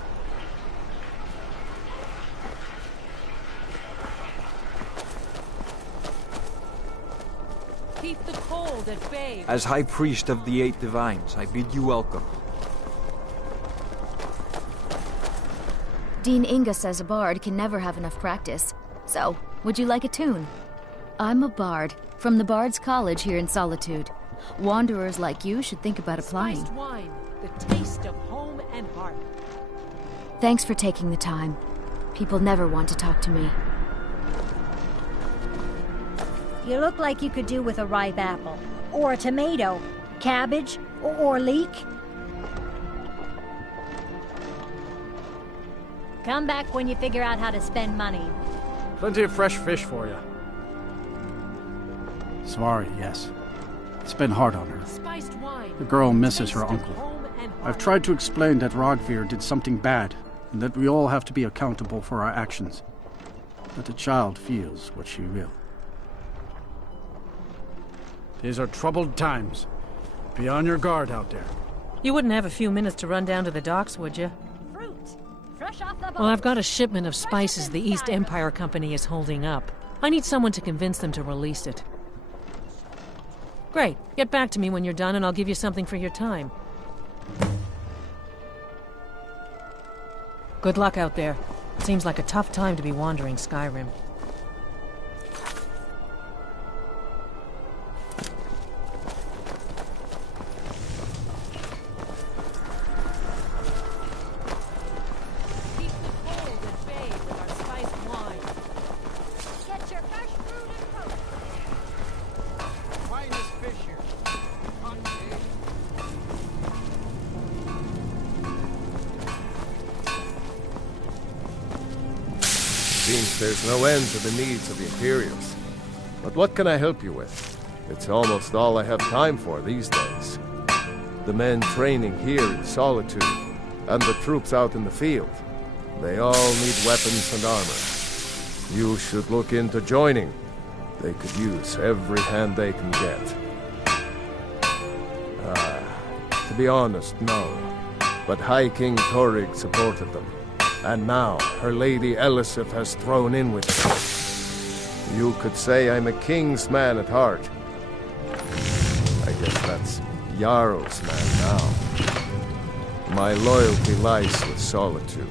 Keep the cold at bay. As High Priest of the Eight Divines, I bid you welcome. Dean Inga says a bard can never have enough practice. So, would you like a tune? I'm a bard, from the Bard's College here in Solitude. Wanderers like you should think about applying. Spiced wine, the taste of home and heart. Thanks for taking the time. People never want to talk to me. You look like you could do with a ripe apple. Or a tomato. Cabbage. Or leek. Come back when you figure out how to spend money. Plenty of fresh fish for you. Sorry, yes. It's been hard on her. Spiced wine. The girl misses her uncle. I've tried to explain that Rogvir did something bad, and that we all have to be accountable for our actions. But the child feels what she will. These are troubled times. Be on your guard out there. You wouldn't have a few minutes to run down to the docks, would you? Fruit, fresh off the boat. Well, I've got a shipment of spices the East Empire Company is holding up. I need someone to convince them to release it. Great. Get back to me when you're done and I'll give you something for your time. Good luck out there. Seems like a tough time to be wandering Skyrim. Seems there's no end to the needs of the Imperials. But what can I help you with? It's almost all I have time for these days. The men training here in Solitude, and the troops out in the field, they all need weapons and armor. You should look into joining. They could use every hand they can get. To be honest, no. But High King Torrig supported them. And now, her Lady Elisif has thrown in with them. You could say I'm a king's man at heart. I guess that's Jarl's man now. My loyalty lies with Solitude.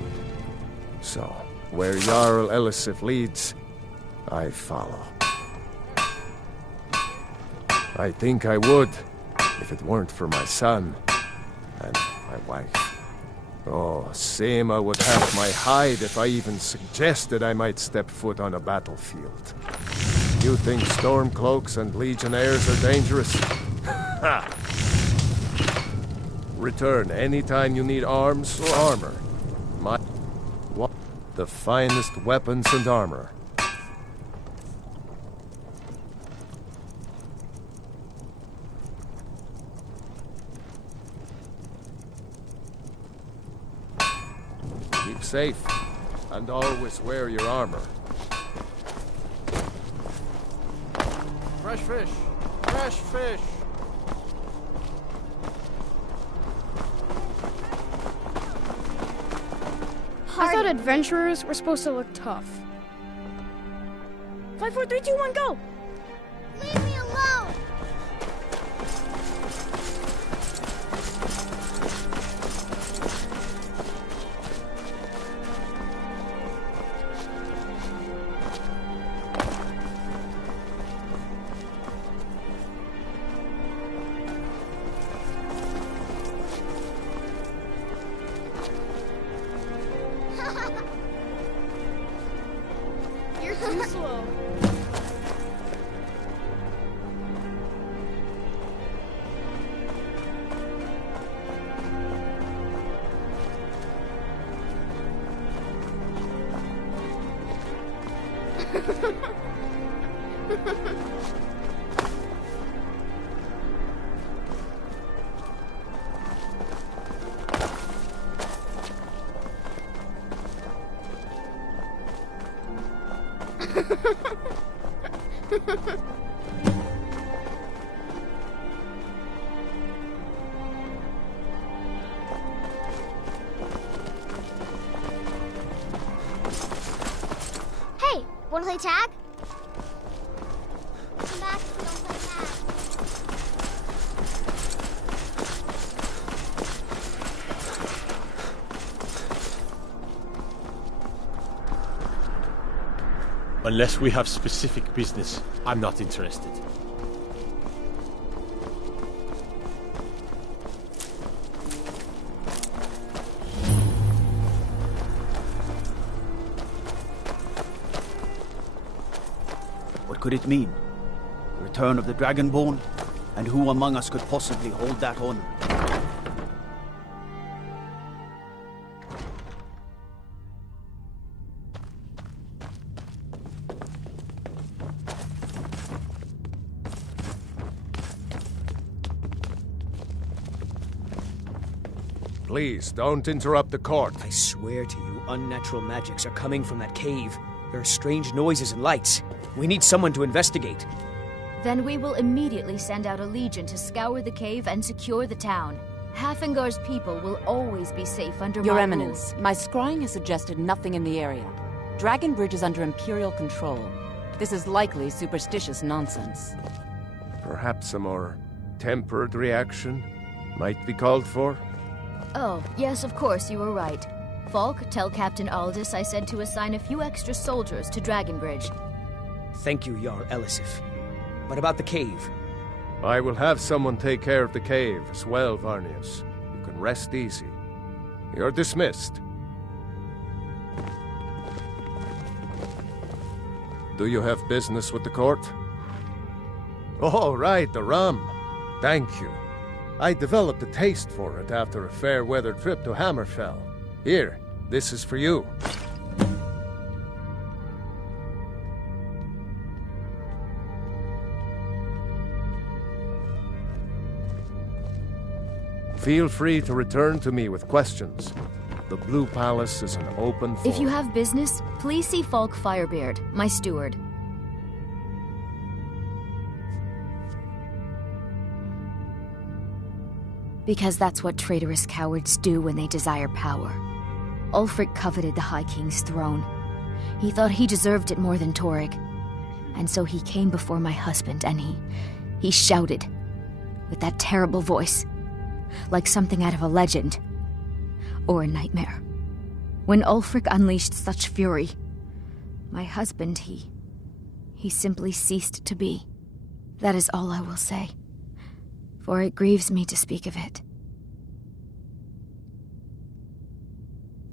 So, where Jarl Elisif leads, I follow. I think I would, if it weren't for my son and my wife. Oh, Seema would have my hide if I even suggested I might step foot on a battlefield. You think Stormcloaks and Legionnaires are dangerous? Ha! Return anytime you need arms or armor. The finest weapons and armor. Keep safe, and always wear your armor. Fresh fish! Fresh fish! I thought adventurers were supposed to look tough. 5, 4, 3, 2, 1, go! Leave me alone! You're too slow. Hey, wanna play tag? Come back if we don't play tag. Unless we have specific business, I'm not interested. What could it mean? The return of the Dragonborn? And who among us could possibly hold that honor? Please, don't interrupt the court. I swear to you, unnatural magics are coming from that cave. There are strange noises and lights. We need someone to investigate. Then we will immediately send out a legion to scour the cave and secure the town. Hafengar's people will always be safe under Your my Eminence, my scrying has suggested nothing in the area. Dragon Bridge is under Imperial control. This is likely superstitious nonsense. Perhaps a more tempered reaction might be called for? Oh, yes, of course, you were right. Falk, tell Captain Aldous I said to assign a few extra soldiers to Dragon Bridge. Thank you, Jarl Elisif. What about the cave? I will have someone take care of the cave as well, Varnius. You can rest easy. You're dismissed. Do you have business with the court? Oh, right, the rum. Thank you. I developed a taste for it after a fair-weather trip to Hammerfell. Here, this is for you. Feel free to return to me with questions. The Blue Palace is an open forum. If you have business, please see Falk Firebeard, my steward. Because that's what traitorous cowards do when they desire power. Ulfric coveted the High King's throne. He thought he deserved it more than Torrig. And so he came before my husband and he shouted with that terrible voice, like something out of a legend or a nightmare. When Ulfric unleashed such fury, my husband, he simply ceased to be. That is all I will say, for it grieves me to speak of it.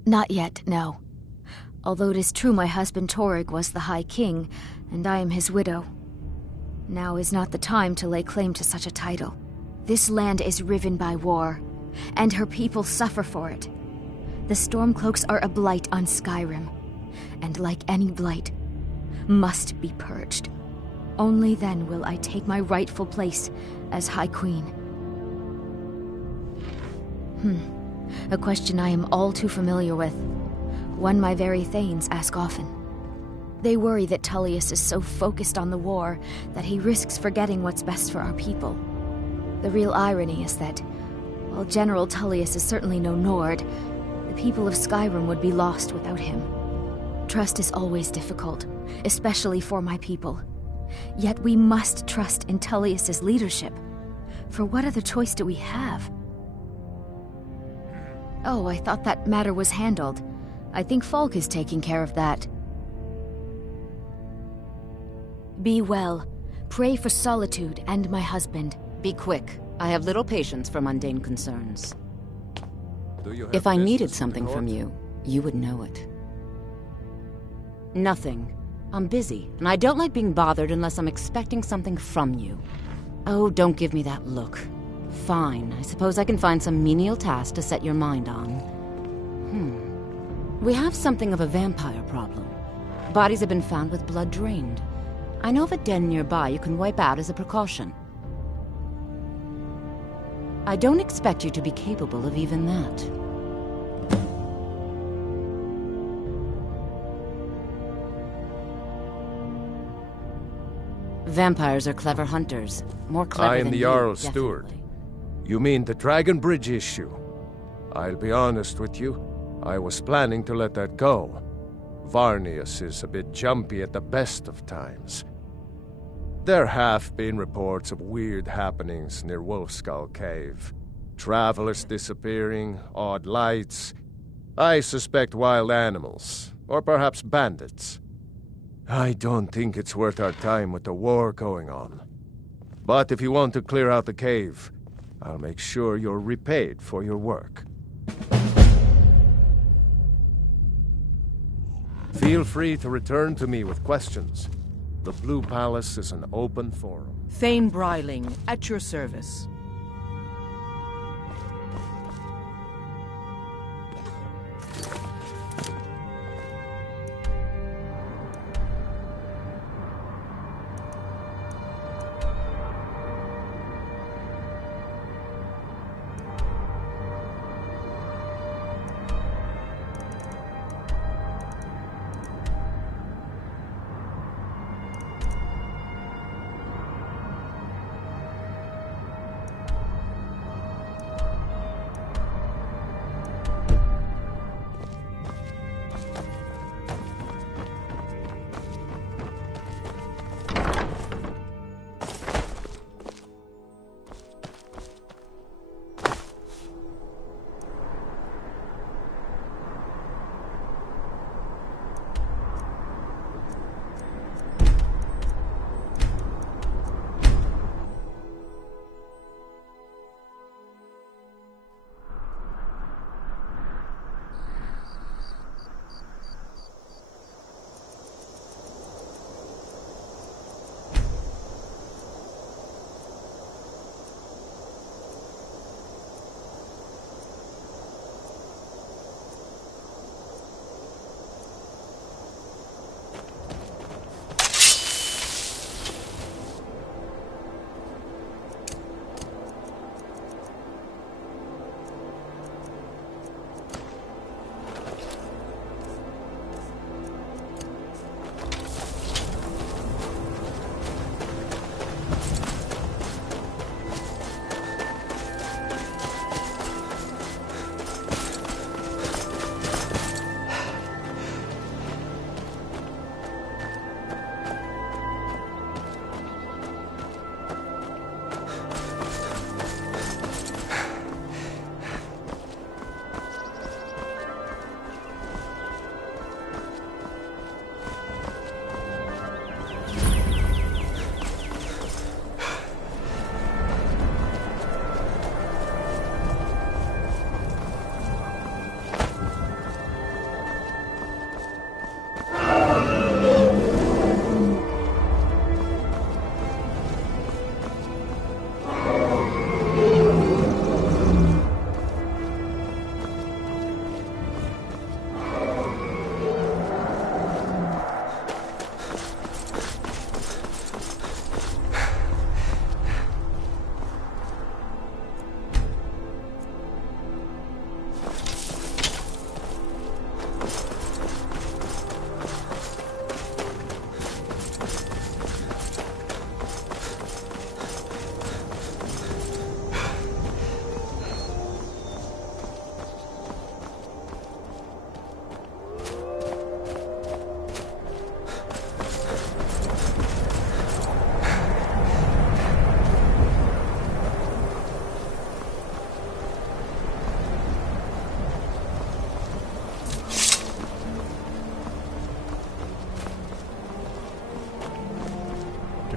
Not yet, no. Although it is true my husband Torrig was the High King, and I am his widow. Now is not the time to lay claim to such a title. This land is riven by war, and her people suffer for it. The Stormcloaks are a blight on Skyrim, and like any blight, must be purged. Only then will I take my rightful place as High Queen. A question I am all too familiar with. One my very Thanes ask often. They worry that Tullius is so focused on the war that he risks forgetting what's best for our people. The real irony is that, while General Tullius is certainly no Nord, the people of Skyrim would be lost without him. Trust is always difficult, especially for my people. Yet we must trust in Tullius's leadership. For what other choice do we have? Oh, I thought that matter was handled. I think Falk is taking care of that. Be well. Pray for Solitude and my husband. Be quick. I have little patience for mundane concerns. If I needed something from you, you would know it. Nothing. I'm busy, and I don't like being bothered unless I'm expecting something from you. Oh, don't give me that look. Fine, I suppose I can find some menial task to set your mind on. We have something of a vampire problem. Bodies have been found with blood drained. I know of a den nearby you can wipe out as a precaution. I don't expect you to be capable of even that. Vampires are clever hunters. More clever I than am the you, Jarl's definitely. steward. You mean the Dragon Bridge issue? I'll be honest with you. I was planning to let that go. Varnius is a bit jumpy at the best of times. There have been reports of weird happenings near Wolfskull Cave. Travelers disappearing, odd lights. I suspect wild animals, or perhaps bandits. I don't think it's worth our time with the war going on. But if you want to clear out the cave, I'll make sure you're repaid for your work. Feel free to return to me with questions. The Blue Palace is an open forum. Thane Bryling, at your service.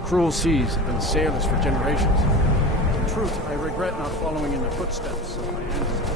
cruel seas have been sailors for generations. In truth, I regret not following in the footsteps of my ancestors.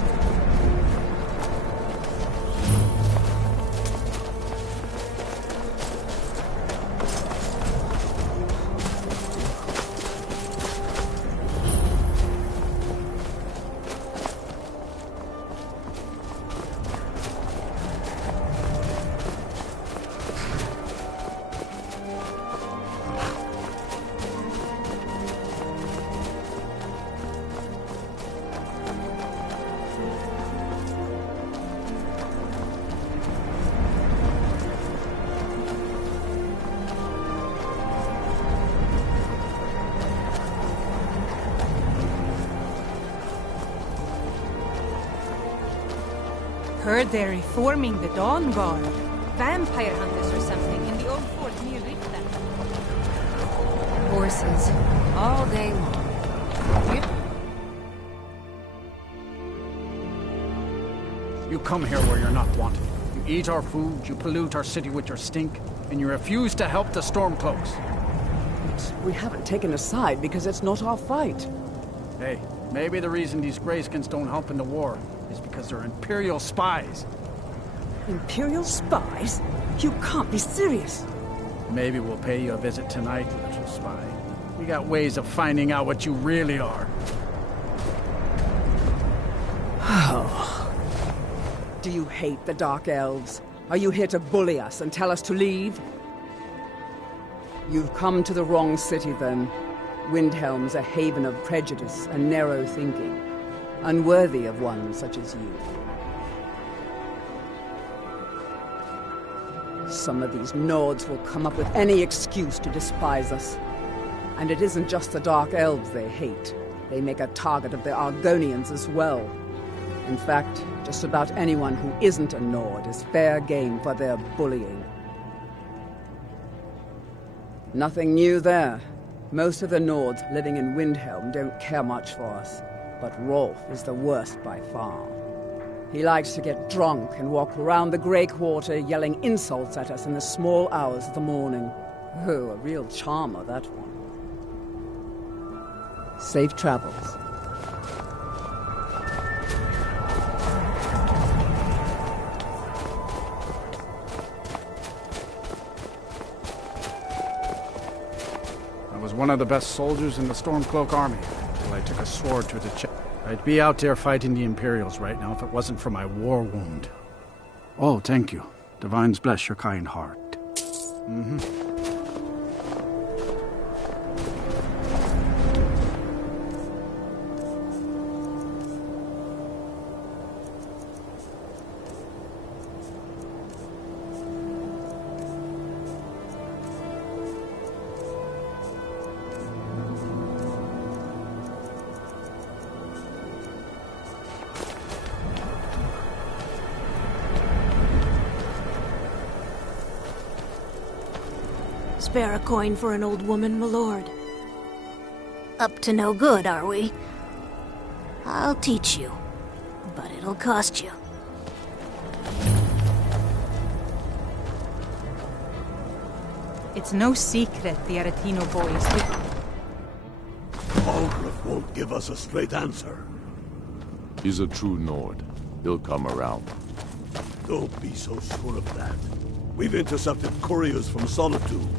Heard they're reforming the Dawn Guard. Vampire hunters or something in the old fort near Riften. Horses, all day long. Yep. You come here where you're not wanted. You eat our food, you pollute our city with your stink, and you refuse to help the Stormcloaks. We haven't taken a side because it's not our fight. Hey, maybe the reason these Greyskins don't help in the war is because they're Imperial spies. Imperial spies? You can't be serious. Maybe we'll pay you a visit tonight, little spy. We got ways of finding out what you really are. Oh. Do you hate the Dark Elves? Are you here to bully us and tell us to leave? You've come to the wrong city, then. Windhelm's a haven of prejudice and narrow thinking, unworthy of one such as you. Some of these Nords will come up with any excuse to despise us. And it isn't just the Dark Elves they hate. They make a target of the Argonians as well. In fact, just about anyone who isn't a Nord is fair game for their bullying. Nothing new there. Most of the Nords living in Windhelm don't care much for us. But Rolf is the worst by far. He likes to get drunk and walk around the Grey Quarter yelling insults at us in the small hours of the morning. Oh, a real charmer, that one. Safe travels. I was one of the best soldiers in the Stormcloak army until I took a sword to the chest. I'd be out there fighting the Imperials right now if it wasn't for my war wound. Oh, thank you. Divines bless your kind heart. Spare a coin for an old woman, my lord. Up to no good, are we? I'll teach you, but it'll cost you. It's no secret the Aretino boys... Ulfric won't give us a straight answer. He's a true Nord. He'll come around. Don't be so sure of that. We've intercepted couriers from Solitude.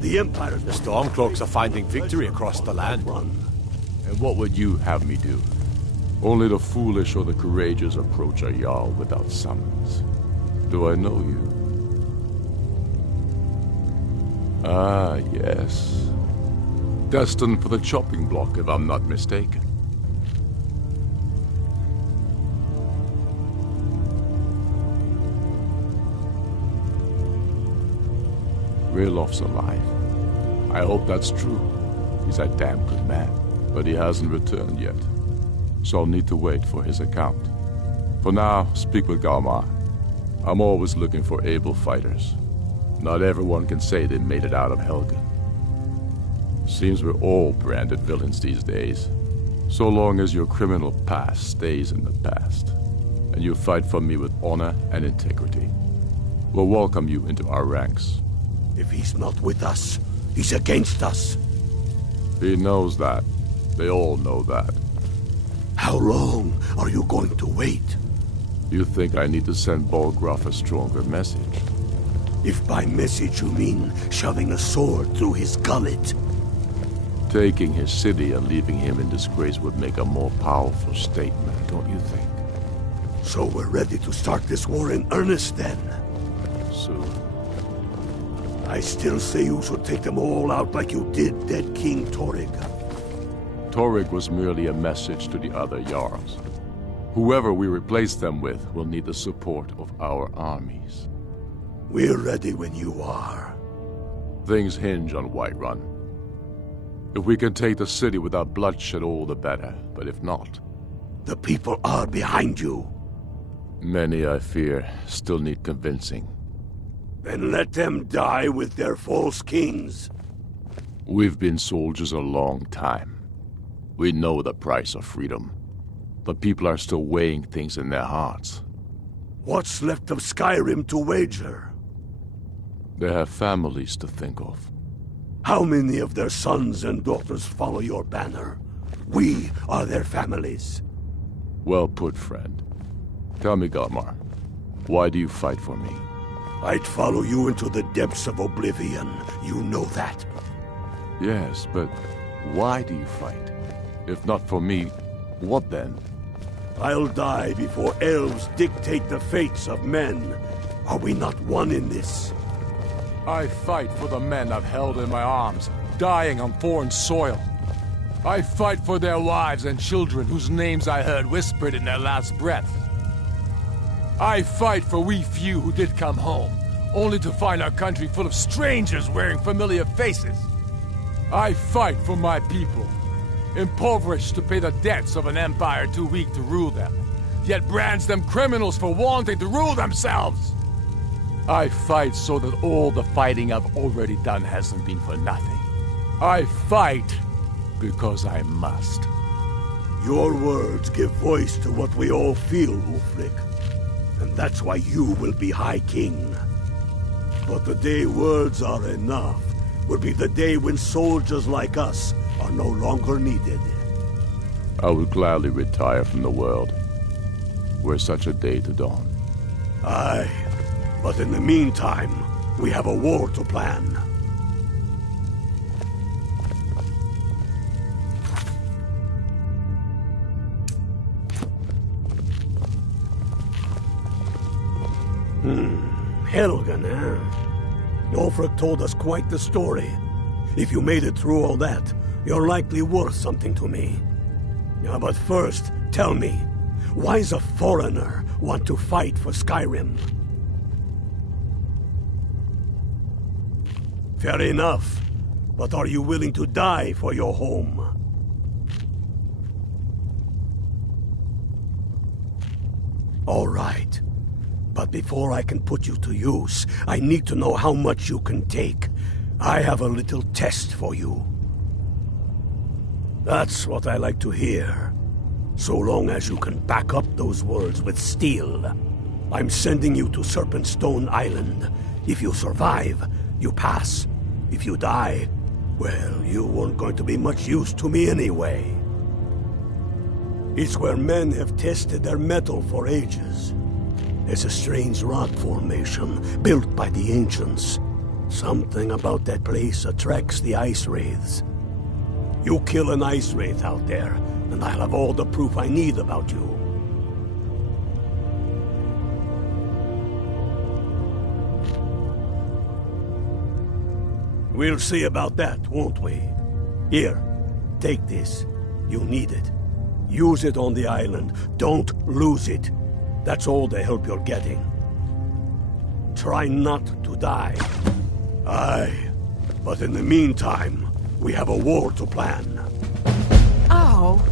The Empire... The Stormcloaks are finding victory across the land. And what would you have me do? Only the foolish or the courageous approach a Jarl without summons. Do I know you? Ah, yes. Destined for the chopping block, if I'm not mistaken. Railof's alive. I hope that's true. He's a damn good man, but he hasn't returned yet. So I'll need to wait for his account. For now, speak with Galmar. I'm always looking for able fighters. Not everyone can say they made it out of Helgen. Seems we're all branded villains these days. So long as your criminal past stays in the past, and you fight for me with honor and integrity, we'll welcome you into our ranks. If he's not with us, He's against us. He knows that. They all know that. How long are you going to wait? You think I need to send Bolgraf a stronger message? If by message you mean shoving a sword through his gullet. Taking his city and leaving him in disgrace would make a more powerful statement, don't you think? So we're ready to start this war in earnest then? Soon. I still say you should take them all out like you did dead King Torig. Torig was merely a message to the other Jarls. Whoever we replace them with will need the support of our armies. We're ready when you are. Things hinge on Whiterun. If we can take the city without bloodshed, all the better. But if not... The people are behind you. Many, I fear, still need convincing. Then let them die with their false kings. We've been soldiers a long time. We know the price of freedom. But people are still weighing things in their hearts. What's left of Skyrim to wager? They have families to think of. How many of their sons and daughters follow your banner? We are their families. Well put, friend. Tell me, Galmar, why do you fight for me? I'd follow you into the depths of oblivion. You know that. Yes, but why do you fight? If not for me, what then? I'll die before elves dictate the fates of men. Are we not one in this? I fight for the men I've held in my arms, dying on foreign soil. I fight for their wives and children whose names I heard whispered in their last breath. I fight for we few who did come home, only to find our country full of strangers wearing familiar faces. I fight for my people, impoverished to pay the debts of an empire too weak to rule them, yet brands them criminals for wanting to rule themselves. I fight so that all the fighting I've already done hasn't been for nothing. I fight because I must. Your words give voice to what we all feel, Ulfric. And that's why you will be High King. But the day words are enough will be the day when soldiers like us are no longer needed. I would gladly retire from the world, were such a day to dawn. Aye, but in the meantime, we have a war to plan. Helgen, eh? Ulfric told us quite the story. If you made it through all that, you're likely worth something to me. Yeah, but first, tell me, why does a foreigner want to fight for Skyrim? Fair enough, but are you willing to die for your home? All right. But before I can put you to use, I need to know how much you can take. I have a little test for you. That's what I like to hear. So long as you can back up those words with steel. I'm sending you to Serpentstone Island. If you survive, you pass. If you die, well, you weren't going to be much use to me anyway. It's where men have tested their metal for ages. It's a strange rock formation built by the ancients. Something about that place attracts the ice wraiths. You kill an ice wraith out there, and I'll have all the proof I need about you. We'll see about that, won't we? Here, take this. You'll need it. Use it on the island. Don't lose it. That's all the help you're getting. Try not to die. Aye, but in the meantime, we have a war to plan. Ow!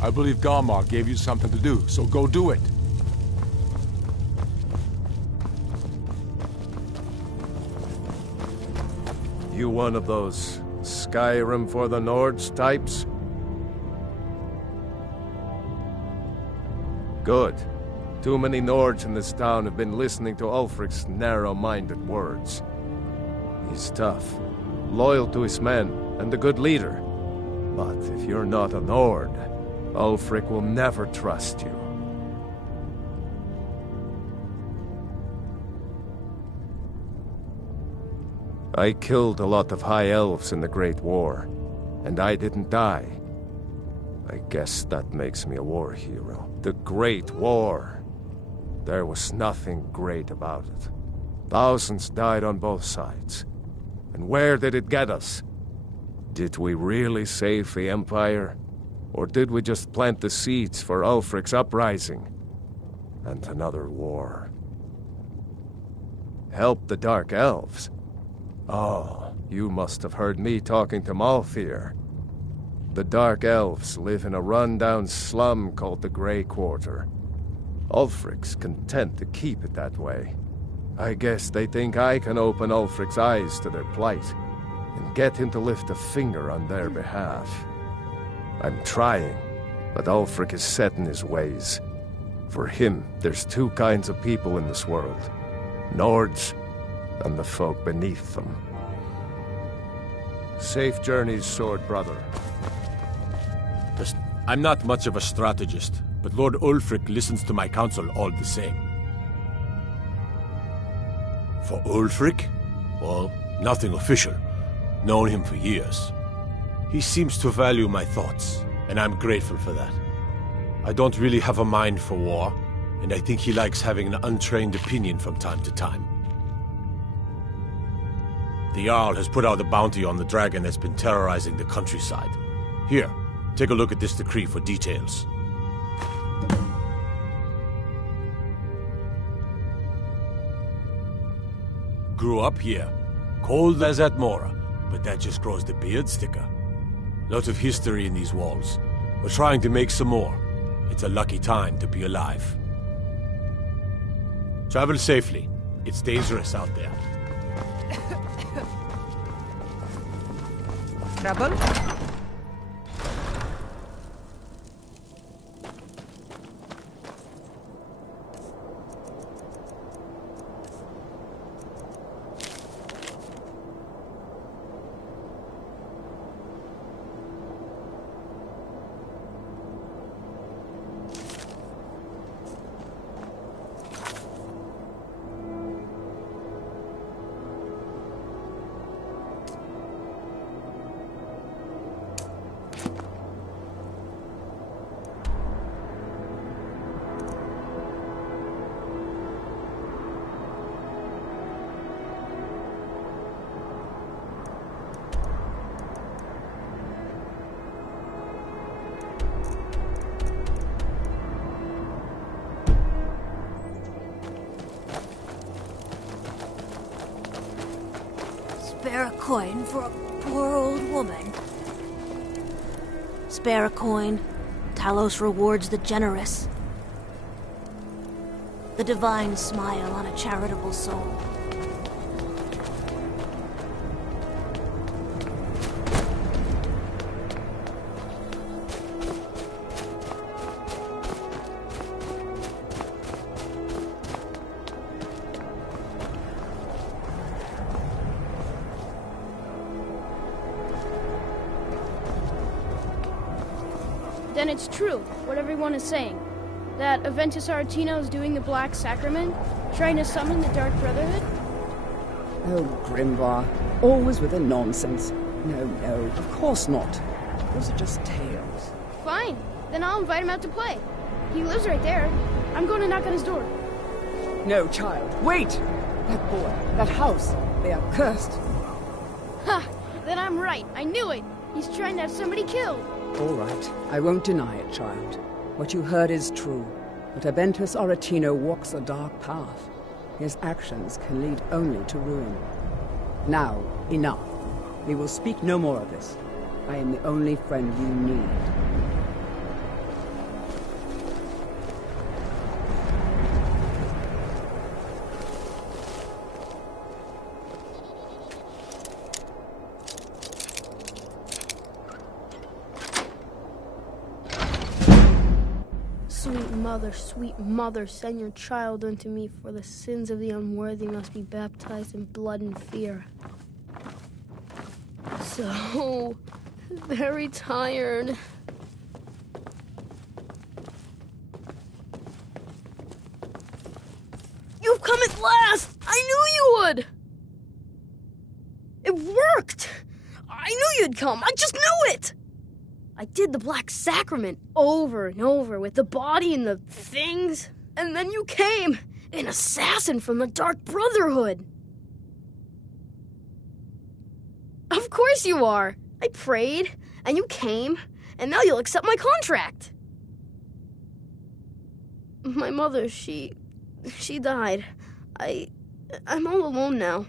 I believe Galmar gave you something to do, so go do it. You one of those Skyrim for the Nords types? Good. Too many Nords in this town have been listening to Ulfric's narrow-minded words. He's tough, loyal to his men, and a good leader. But if you're not a Nord, Ulfric will never trust you. I killed a lot of High Elves in the Great War, and I didn't die. I guess that makes me a war hero. The Great War. There was nothing great about it. Thousands died on both sides. And where did it get us? Did we really save the Empire? Or did we just plant the seeds for Ulfric's uprising? And another war. Help the Dark Elves? Oh, you must have heard me talking to Malthyr. The Dark Elves live in a run-down slum called the Grey Quarter. Ulfric's content to keep it that way. I guess they think I can open Ulfric's eyes to their plight, and get him to lift a finger on their behalf. I'm trying, but Ulfric is set in his ways. For him, there's two kinds of people in this world. Nords, and the folk beneath them. Safe journeys, Sword Brother. I'm not much of a strategist, but Lord Ulfric listens to my counsel all the same. For Ulfric? Well, nothing official. Known him for years. He seems to value my thoughts, and I'm grateful for that. I don't really have a mind for war, and I think he likes having an untrained opinion from time to time. The Jarl has put out a bounty on the dragon that's been terrorizing the countryside. Here, take a look at this decree for details. Grew up here, cold as at Mora, but that just grows the beard thicker. Lot of history in these walls. We're trying to make some more. It's a lucky time to be alive. Travel safely. It's dangerous out there. Trouble? Spare a coin for a poor old woman. Spare a coin. Talos rewards the generous. The divine smile on a charitable soul. Then it's true, what everyone is saying. That Aventus Aretino is doing the Black Sacrament, trying to summon the Dark Brotherhood? Oh, Grimvar, always with the nonsense. No, no, of course not. Those are just tales. Fine, then I'll invite him out to play. He lives right there. I'm going to knock on his door. No, child, wait! That boy, that house, they are cursed. Ha! Then I'm right, I knew it! He's trying to have somebody killed. All right, I won't deny it, child. What you heard is true, but Aventus Aretino walks a dark path. His actions can lead only to ruin. Now, enough. We will speak no more of this. I am the only friend you need. Sweet Father, sweet mother, send your child unto me, for the sins of the unworthy must be baptized in blood and fear. So very tired. You've come at last! I knew you would! It worked! I knew you'd come! I just knew it! I did the Black Sacrament over and over with the body and the things, and then you came, an assassin from the Dark Brotherhood. Of course you are! I prayed, and you came, and now you'll accept my contract. My mother, she died. I'm all alone now.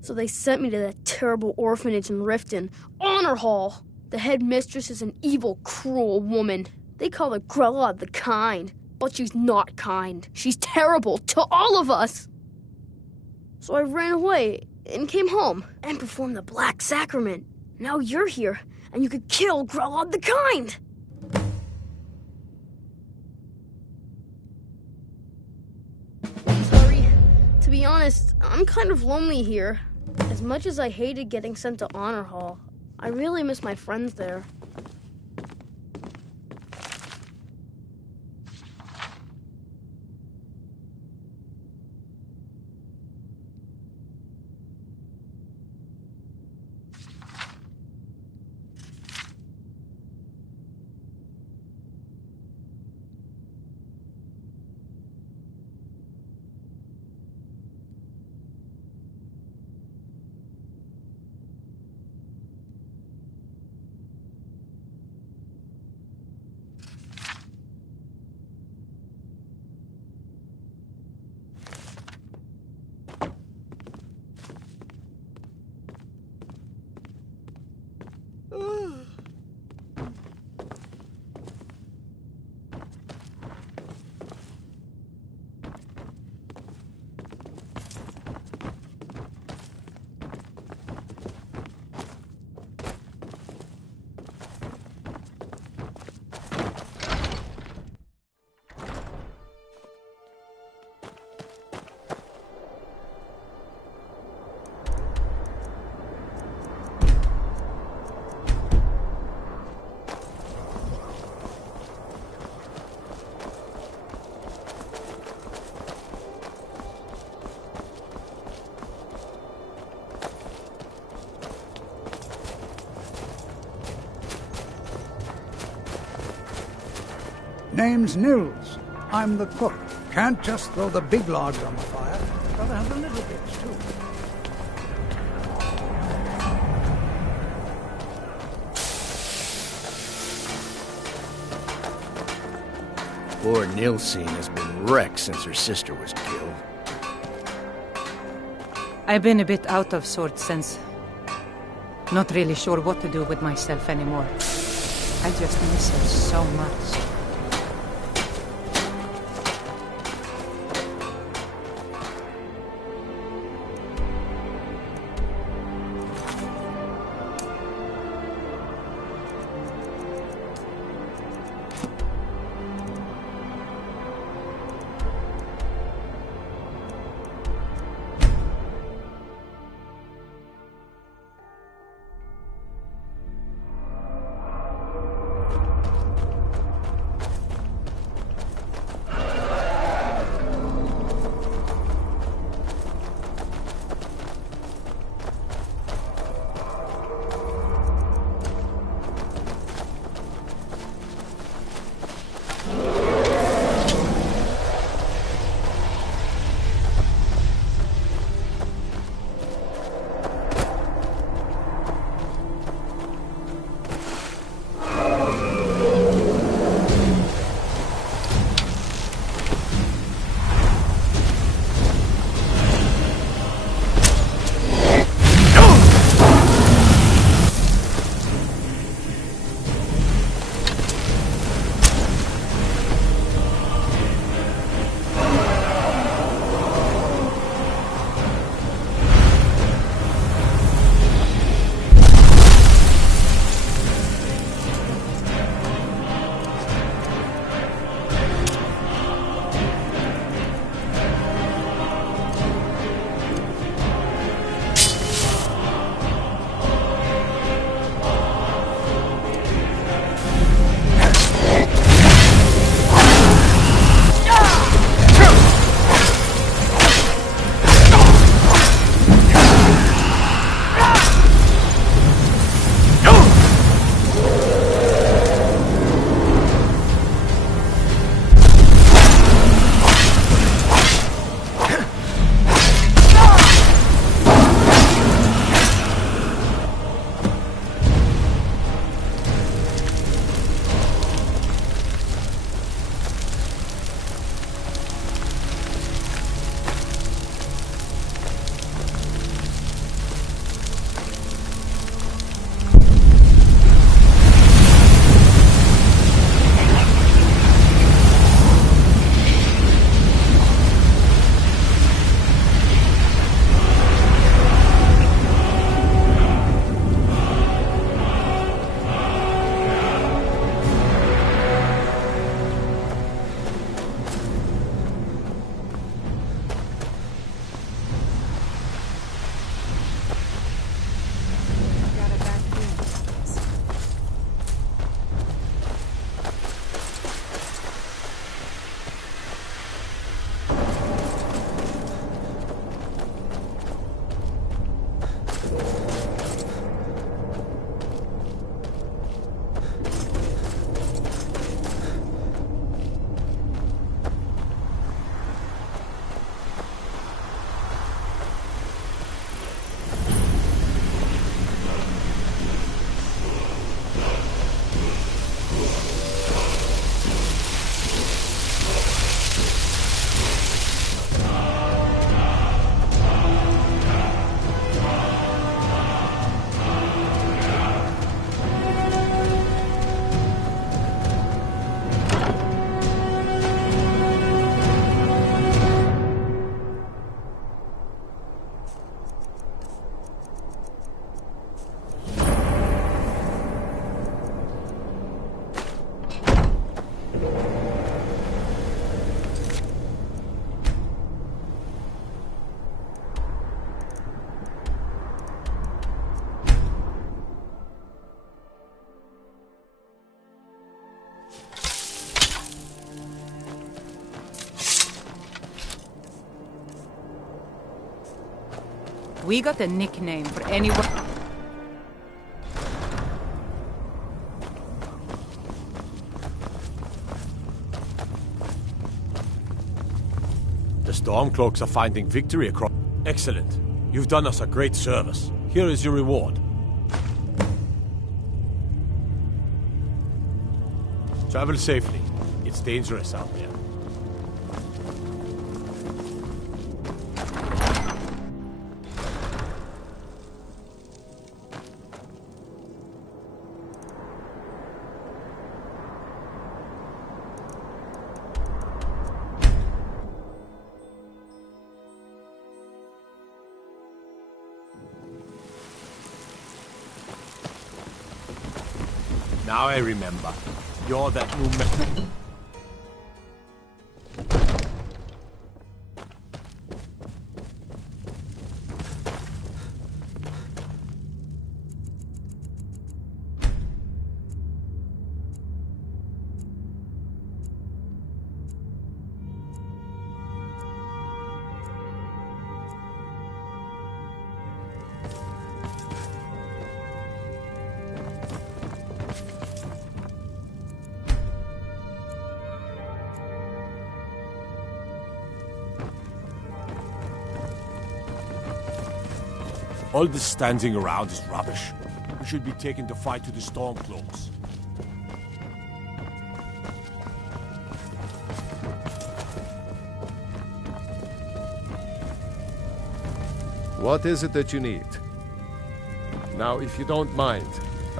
So they sent me to that terrible orphanage in Riften, Honor Hall. The headmistress is an evil, cruel woman. They call her Grella the Kind, but she's not kind. She's terrible to all of us. So I ran away and came home and performed the Black Sacrament. Now you're here, and you could kill Grella the Kind. Sorry. To be honest, I'm kind of lonely here. As much as I hated getting sent to Honor Hall, I really miss my friends there. Name's Nils. I'm the cook. Can't just throw the big logs on the fire. Gotta have the little bits, too. Poor Nilsine has been wrecked since her sister was killed. I've been a bit out of sorts since. Not really sure what to do with myself anymore. I just miss her so much. We got a nickname for anyone. The Stormcloaks are finding victory across... Excellent. You've done us a great service. Here is your reward. Travel safely. It's dangerous out there. Now I remember. You're that new man. All this standing around is rubbish. We should be taken to fight to the Stormcloaks. What is it that you need? Now, if you don't mind,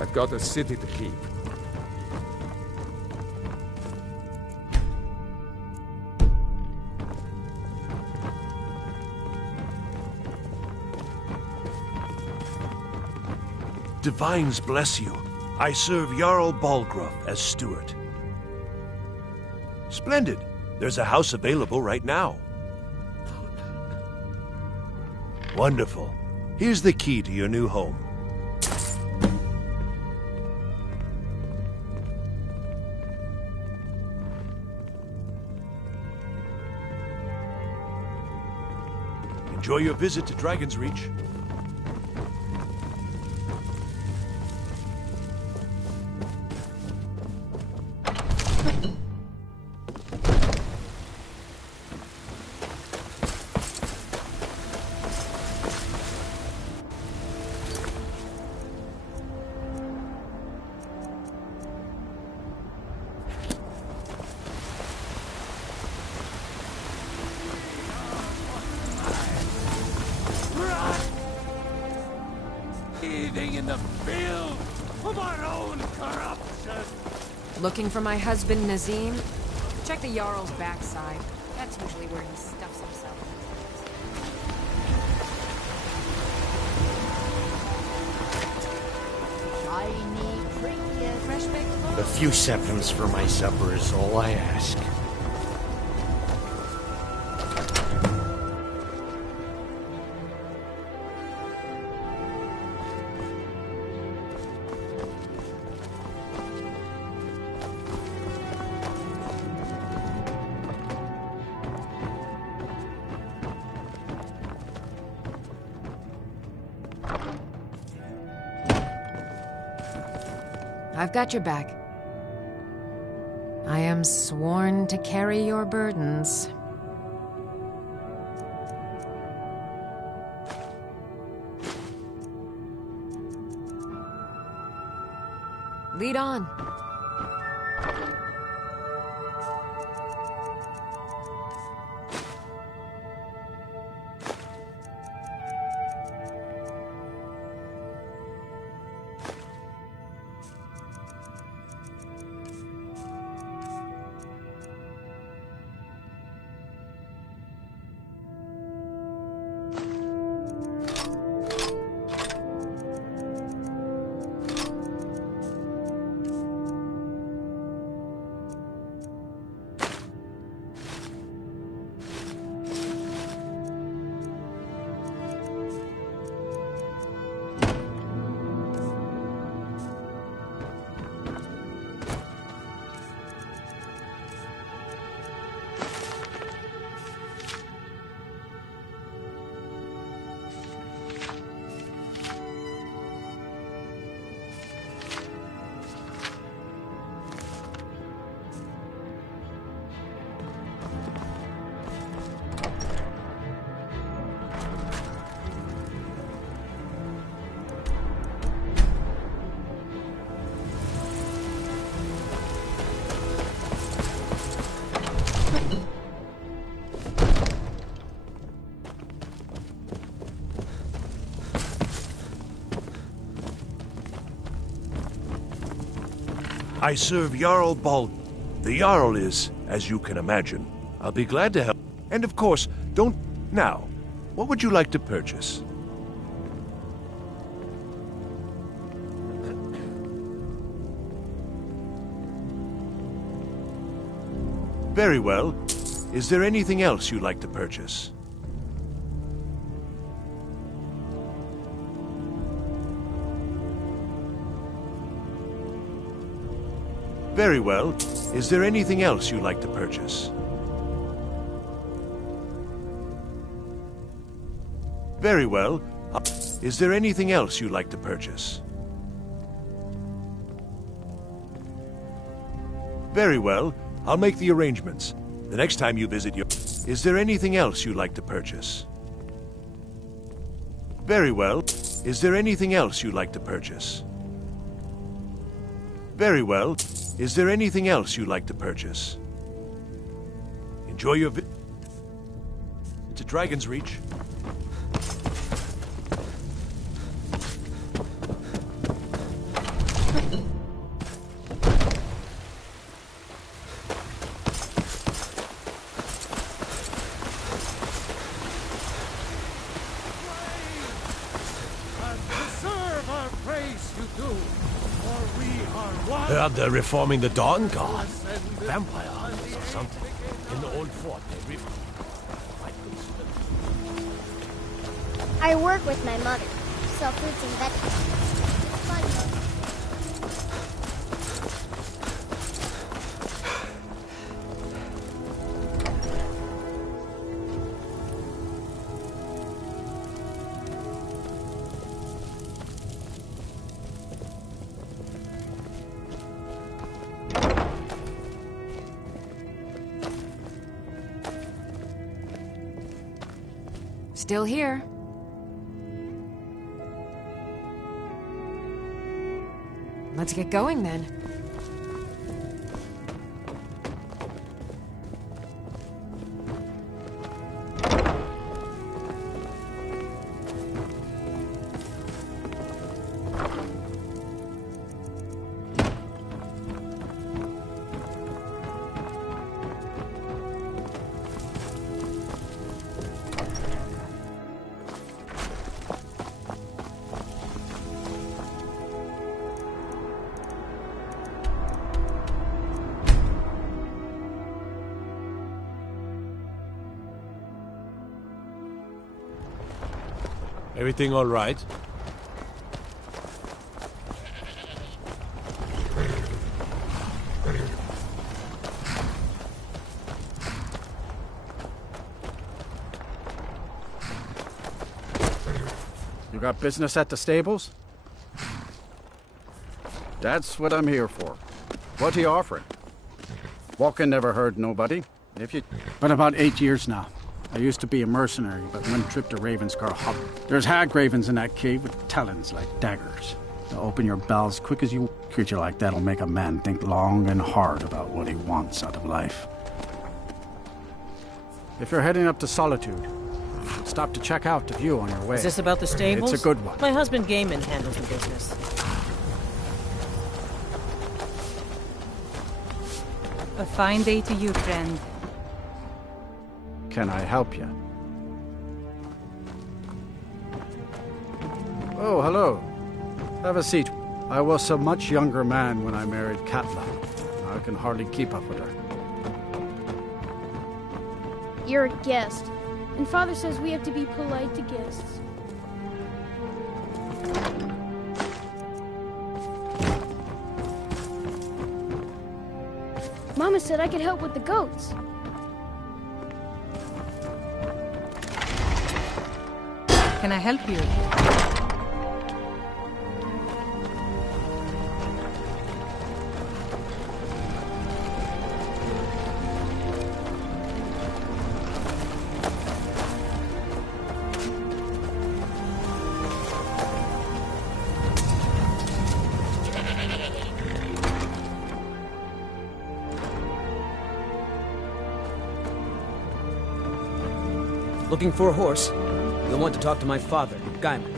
I've got a city to keep. Divines bless you. I serve Jarl Balgruuf as steward. Splendid. There's a house available right now. Wonderful. Here's the key to your new home. Enjoy your visit to Dragon's Reach. In the field of our own corruption. Looking for my husband, Nazim? Check the Jarl's backside. That's usually where he stuffs himself. Shiny, pretty, fresh baked. A few seconds for my supper is all I ask. I've got your back. I am sworn to carry your burdens. Lead on. I serve Jarl Bald. The Jarl is, as you can imagine. I'll be glad to help. And of course, don't... Now, what would you like to purchase? Very well. Is there anything else you'd like to purchase? Very well. Is there anything else you'd like to purchase? Very well. Is there anything else you'd like to purchase? Very well. I'll make the arrangements. The next time you visit your... Is there anything else you'd like to purchase? Very well. Is there anything else you'd like to purchase? Very well. Is there anything else you'd like to purchase? Enjoy your It's a Dragon's Reach. Heard they're reforming the Dawn Guard. Vampire hunters or something. In the old fort, they I work with my mother. Sell fruits and vegetables. Fun, though. Still here. Let's get going then. Everything all right? You got business at the stables? That's what I'm here for. What are you offering? Walking never hurt nobody. Been about 8 years now. I used to be a mercenary, but one trip to Ravenscar Hub. There's hag ravens in that cave with talons like daggers. They'll open your bowels quick as you... A creature like that'll make a man think long and hard about what he wants out of life. If you're heading up to Solitude, stop to check out the view on your way. Is this about the stables? It's a good one. My husband Gaiman handles the business. A fine day to you, friend. Can I help you? Oh, hello. Have a seat. I was a much younger man when I married Katla. I can hardly keep up with her. You're a guest, and Father says we have to be polite to guests. Mama said I could help with the goats. Can I help you? Looking for a horse? You'll want to talk to my father, Gaiman.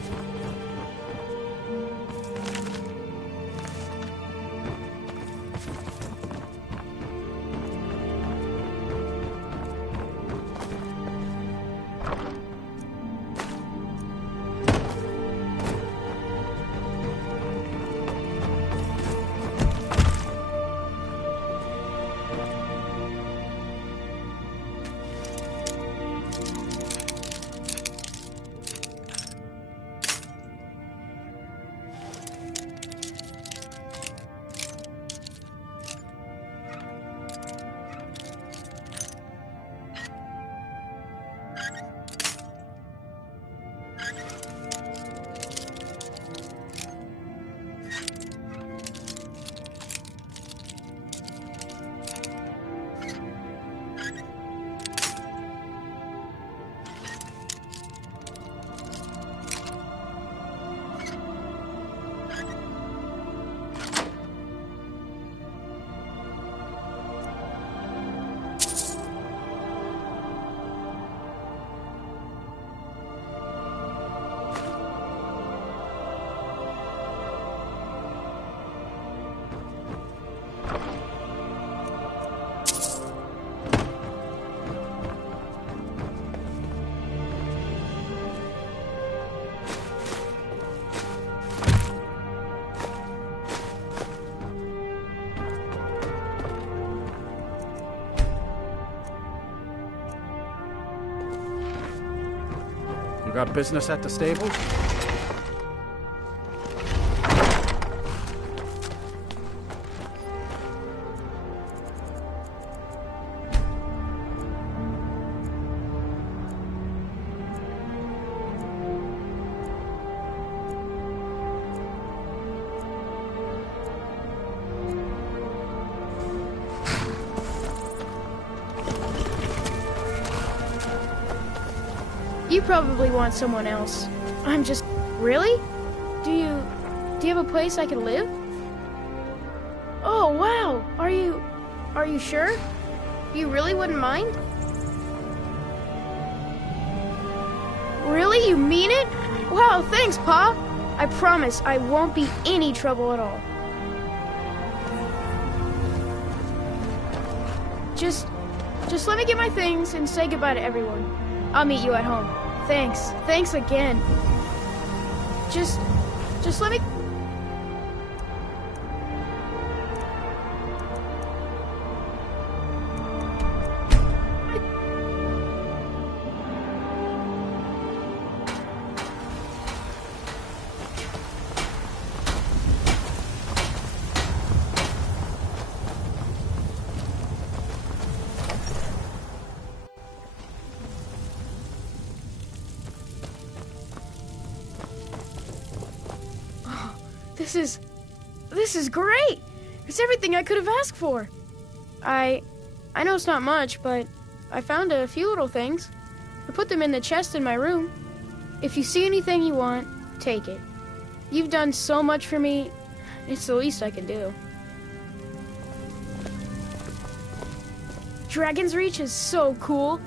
got business at the stables? You probably want someone else. I'm just... Really? Do you have a place I can live? Oh, wow! Are you sure? You really wouldn't mind? Really? You mean it? Wow, thanks, Pa! I promise I won't be any trouble at all. Just let me get my things and say goodbye to everyone. I'll meet you at home. Thanks. Thanks again. Just let me... This is great! It's everything I could have asked for. I know it's not much, but I found a few little things. I put them in the chest in my room. If you see anything you want, take it. You've done so much for me, it's the least I can do. Dragon's Reach is so cool.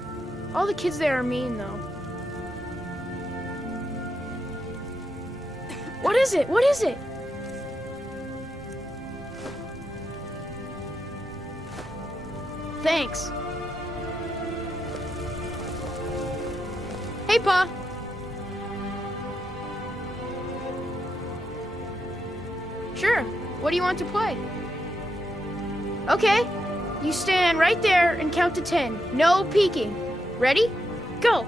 All the kids there are mean, though. What is it? What is it? Thanks. Hey, Pa. Sure. What do you want to play? Okay. You stand right there and count to 10. No peeking. Ready? Go.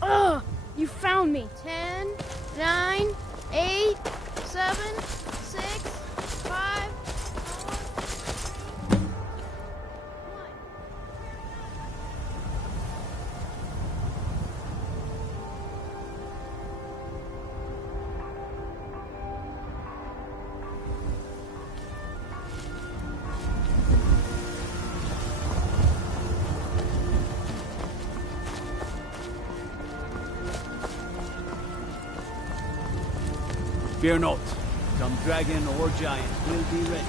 Oh, you found me. 10, 9, 8, 7, 6, 5, 4. Fear not. Come dragon or giant, we'll be ready.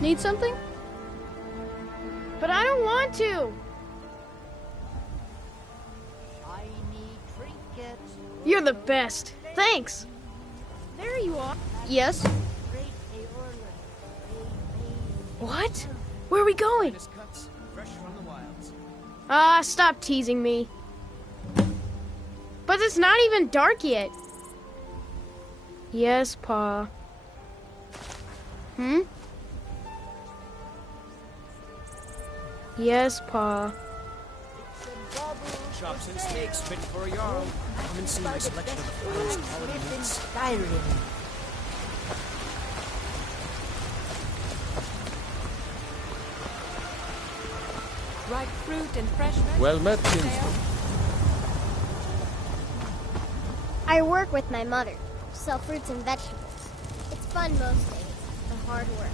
Need something? But I don't want to. You're the best. Thanks. There you are. Yes? What? Where are we going? Ah, stop teasing me. But it's not even dark yet. Yes, Pa. Hmm? Yes, Pa. Chops and steaks fit for a Jarl. Come and see my selection of the finest quality meats. Skyrim. Ripe fruit and fresh vegetables. Well met, kinsman. I work with my mother. Sell fruits and vegetables. It's fun most days. The hard work.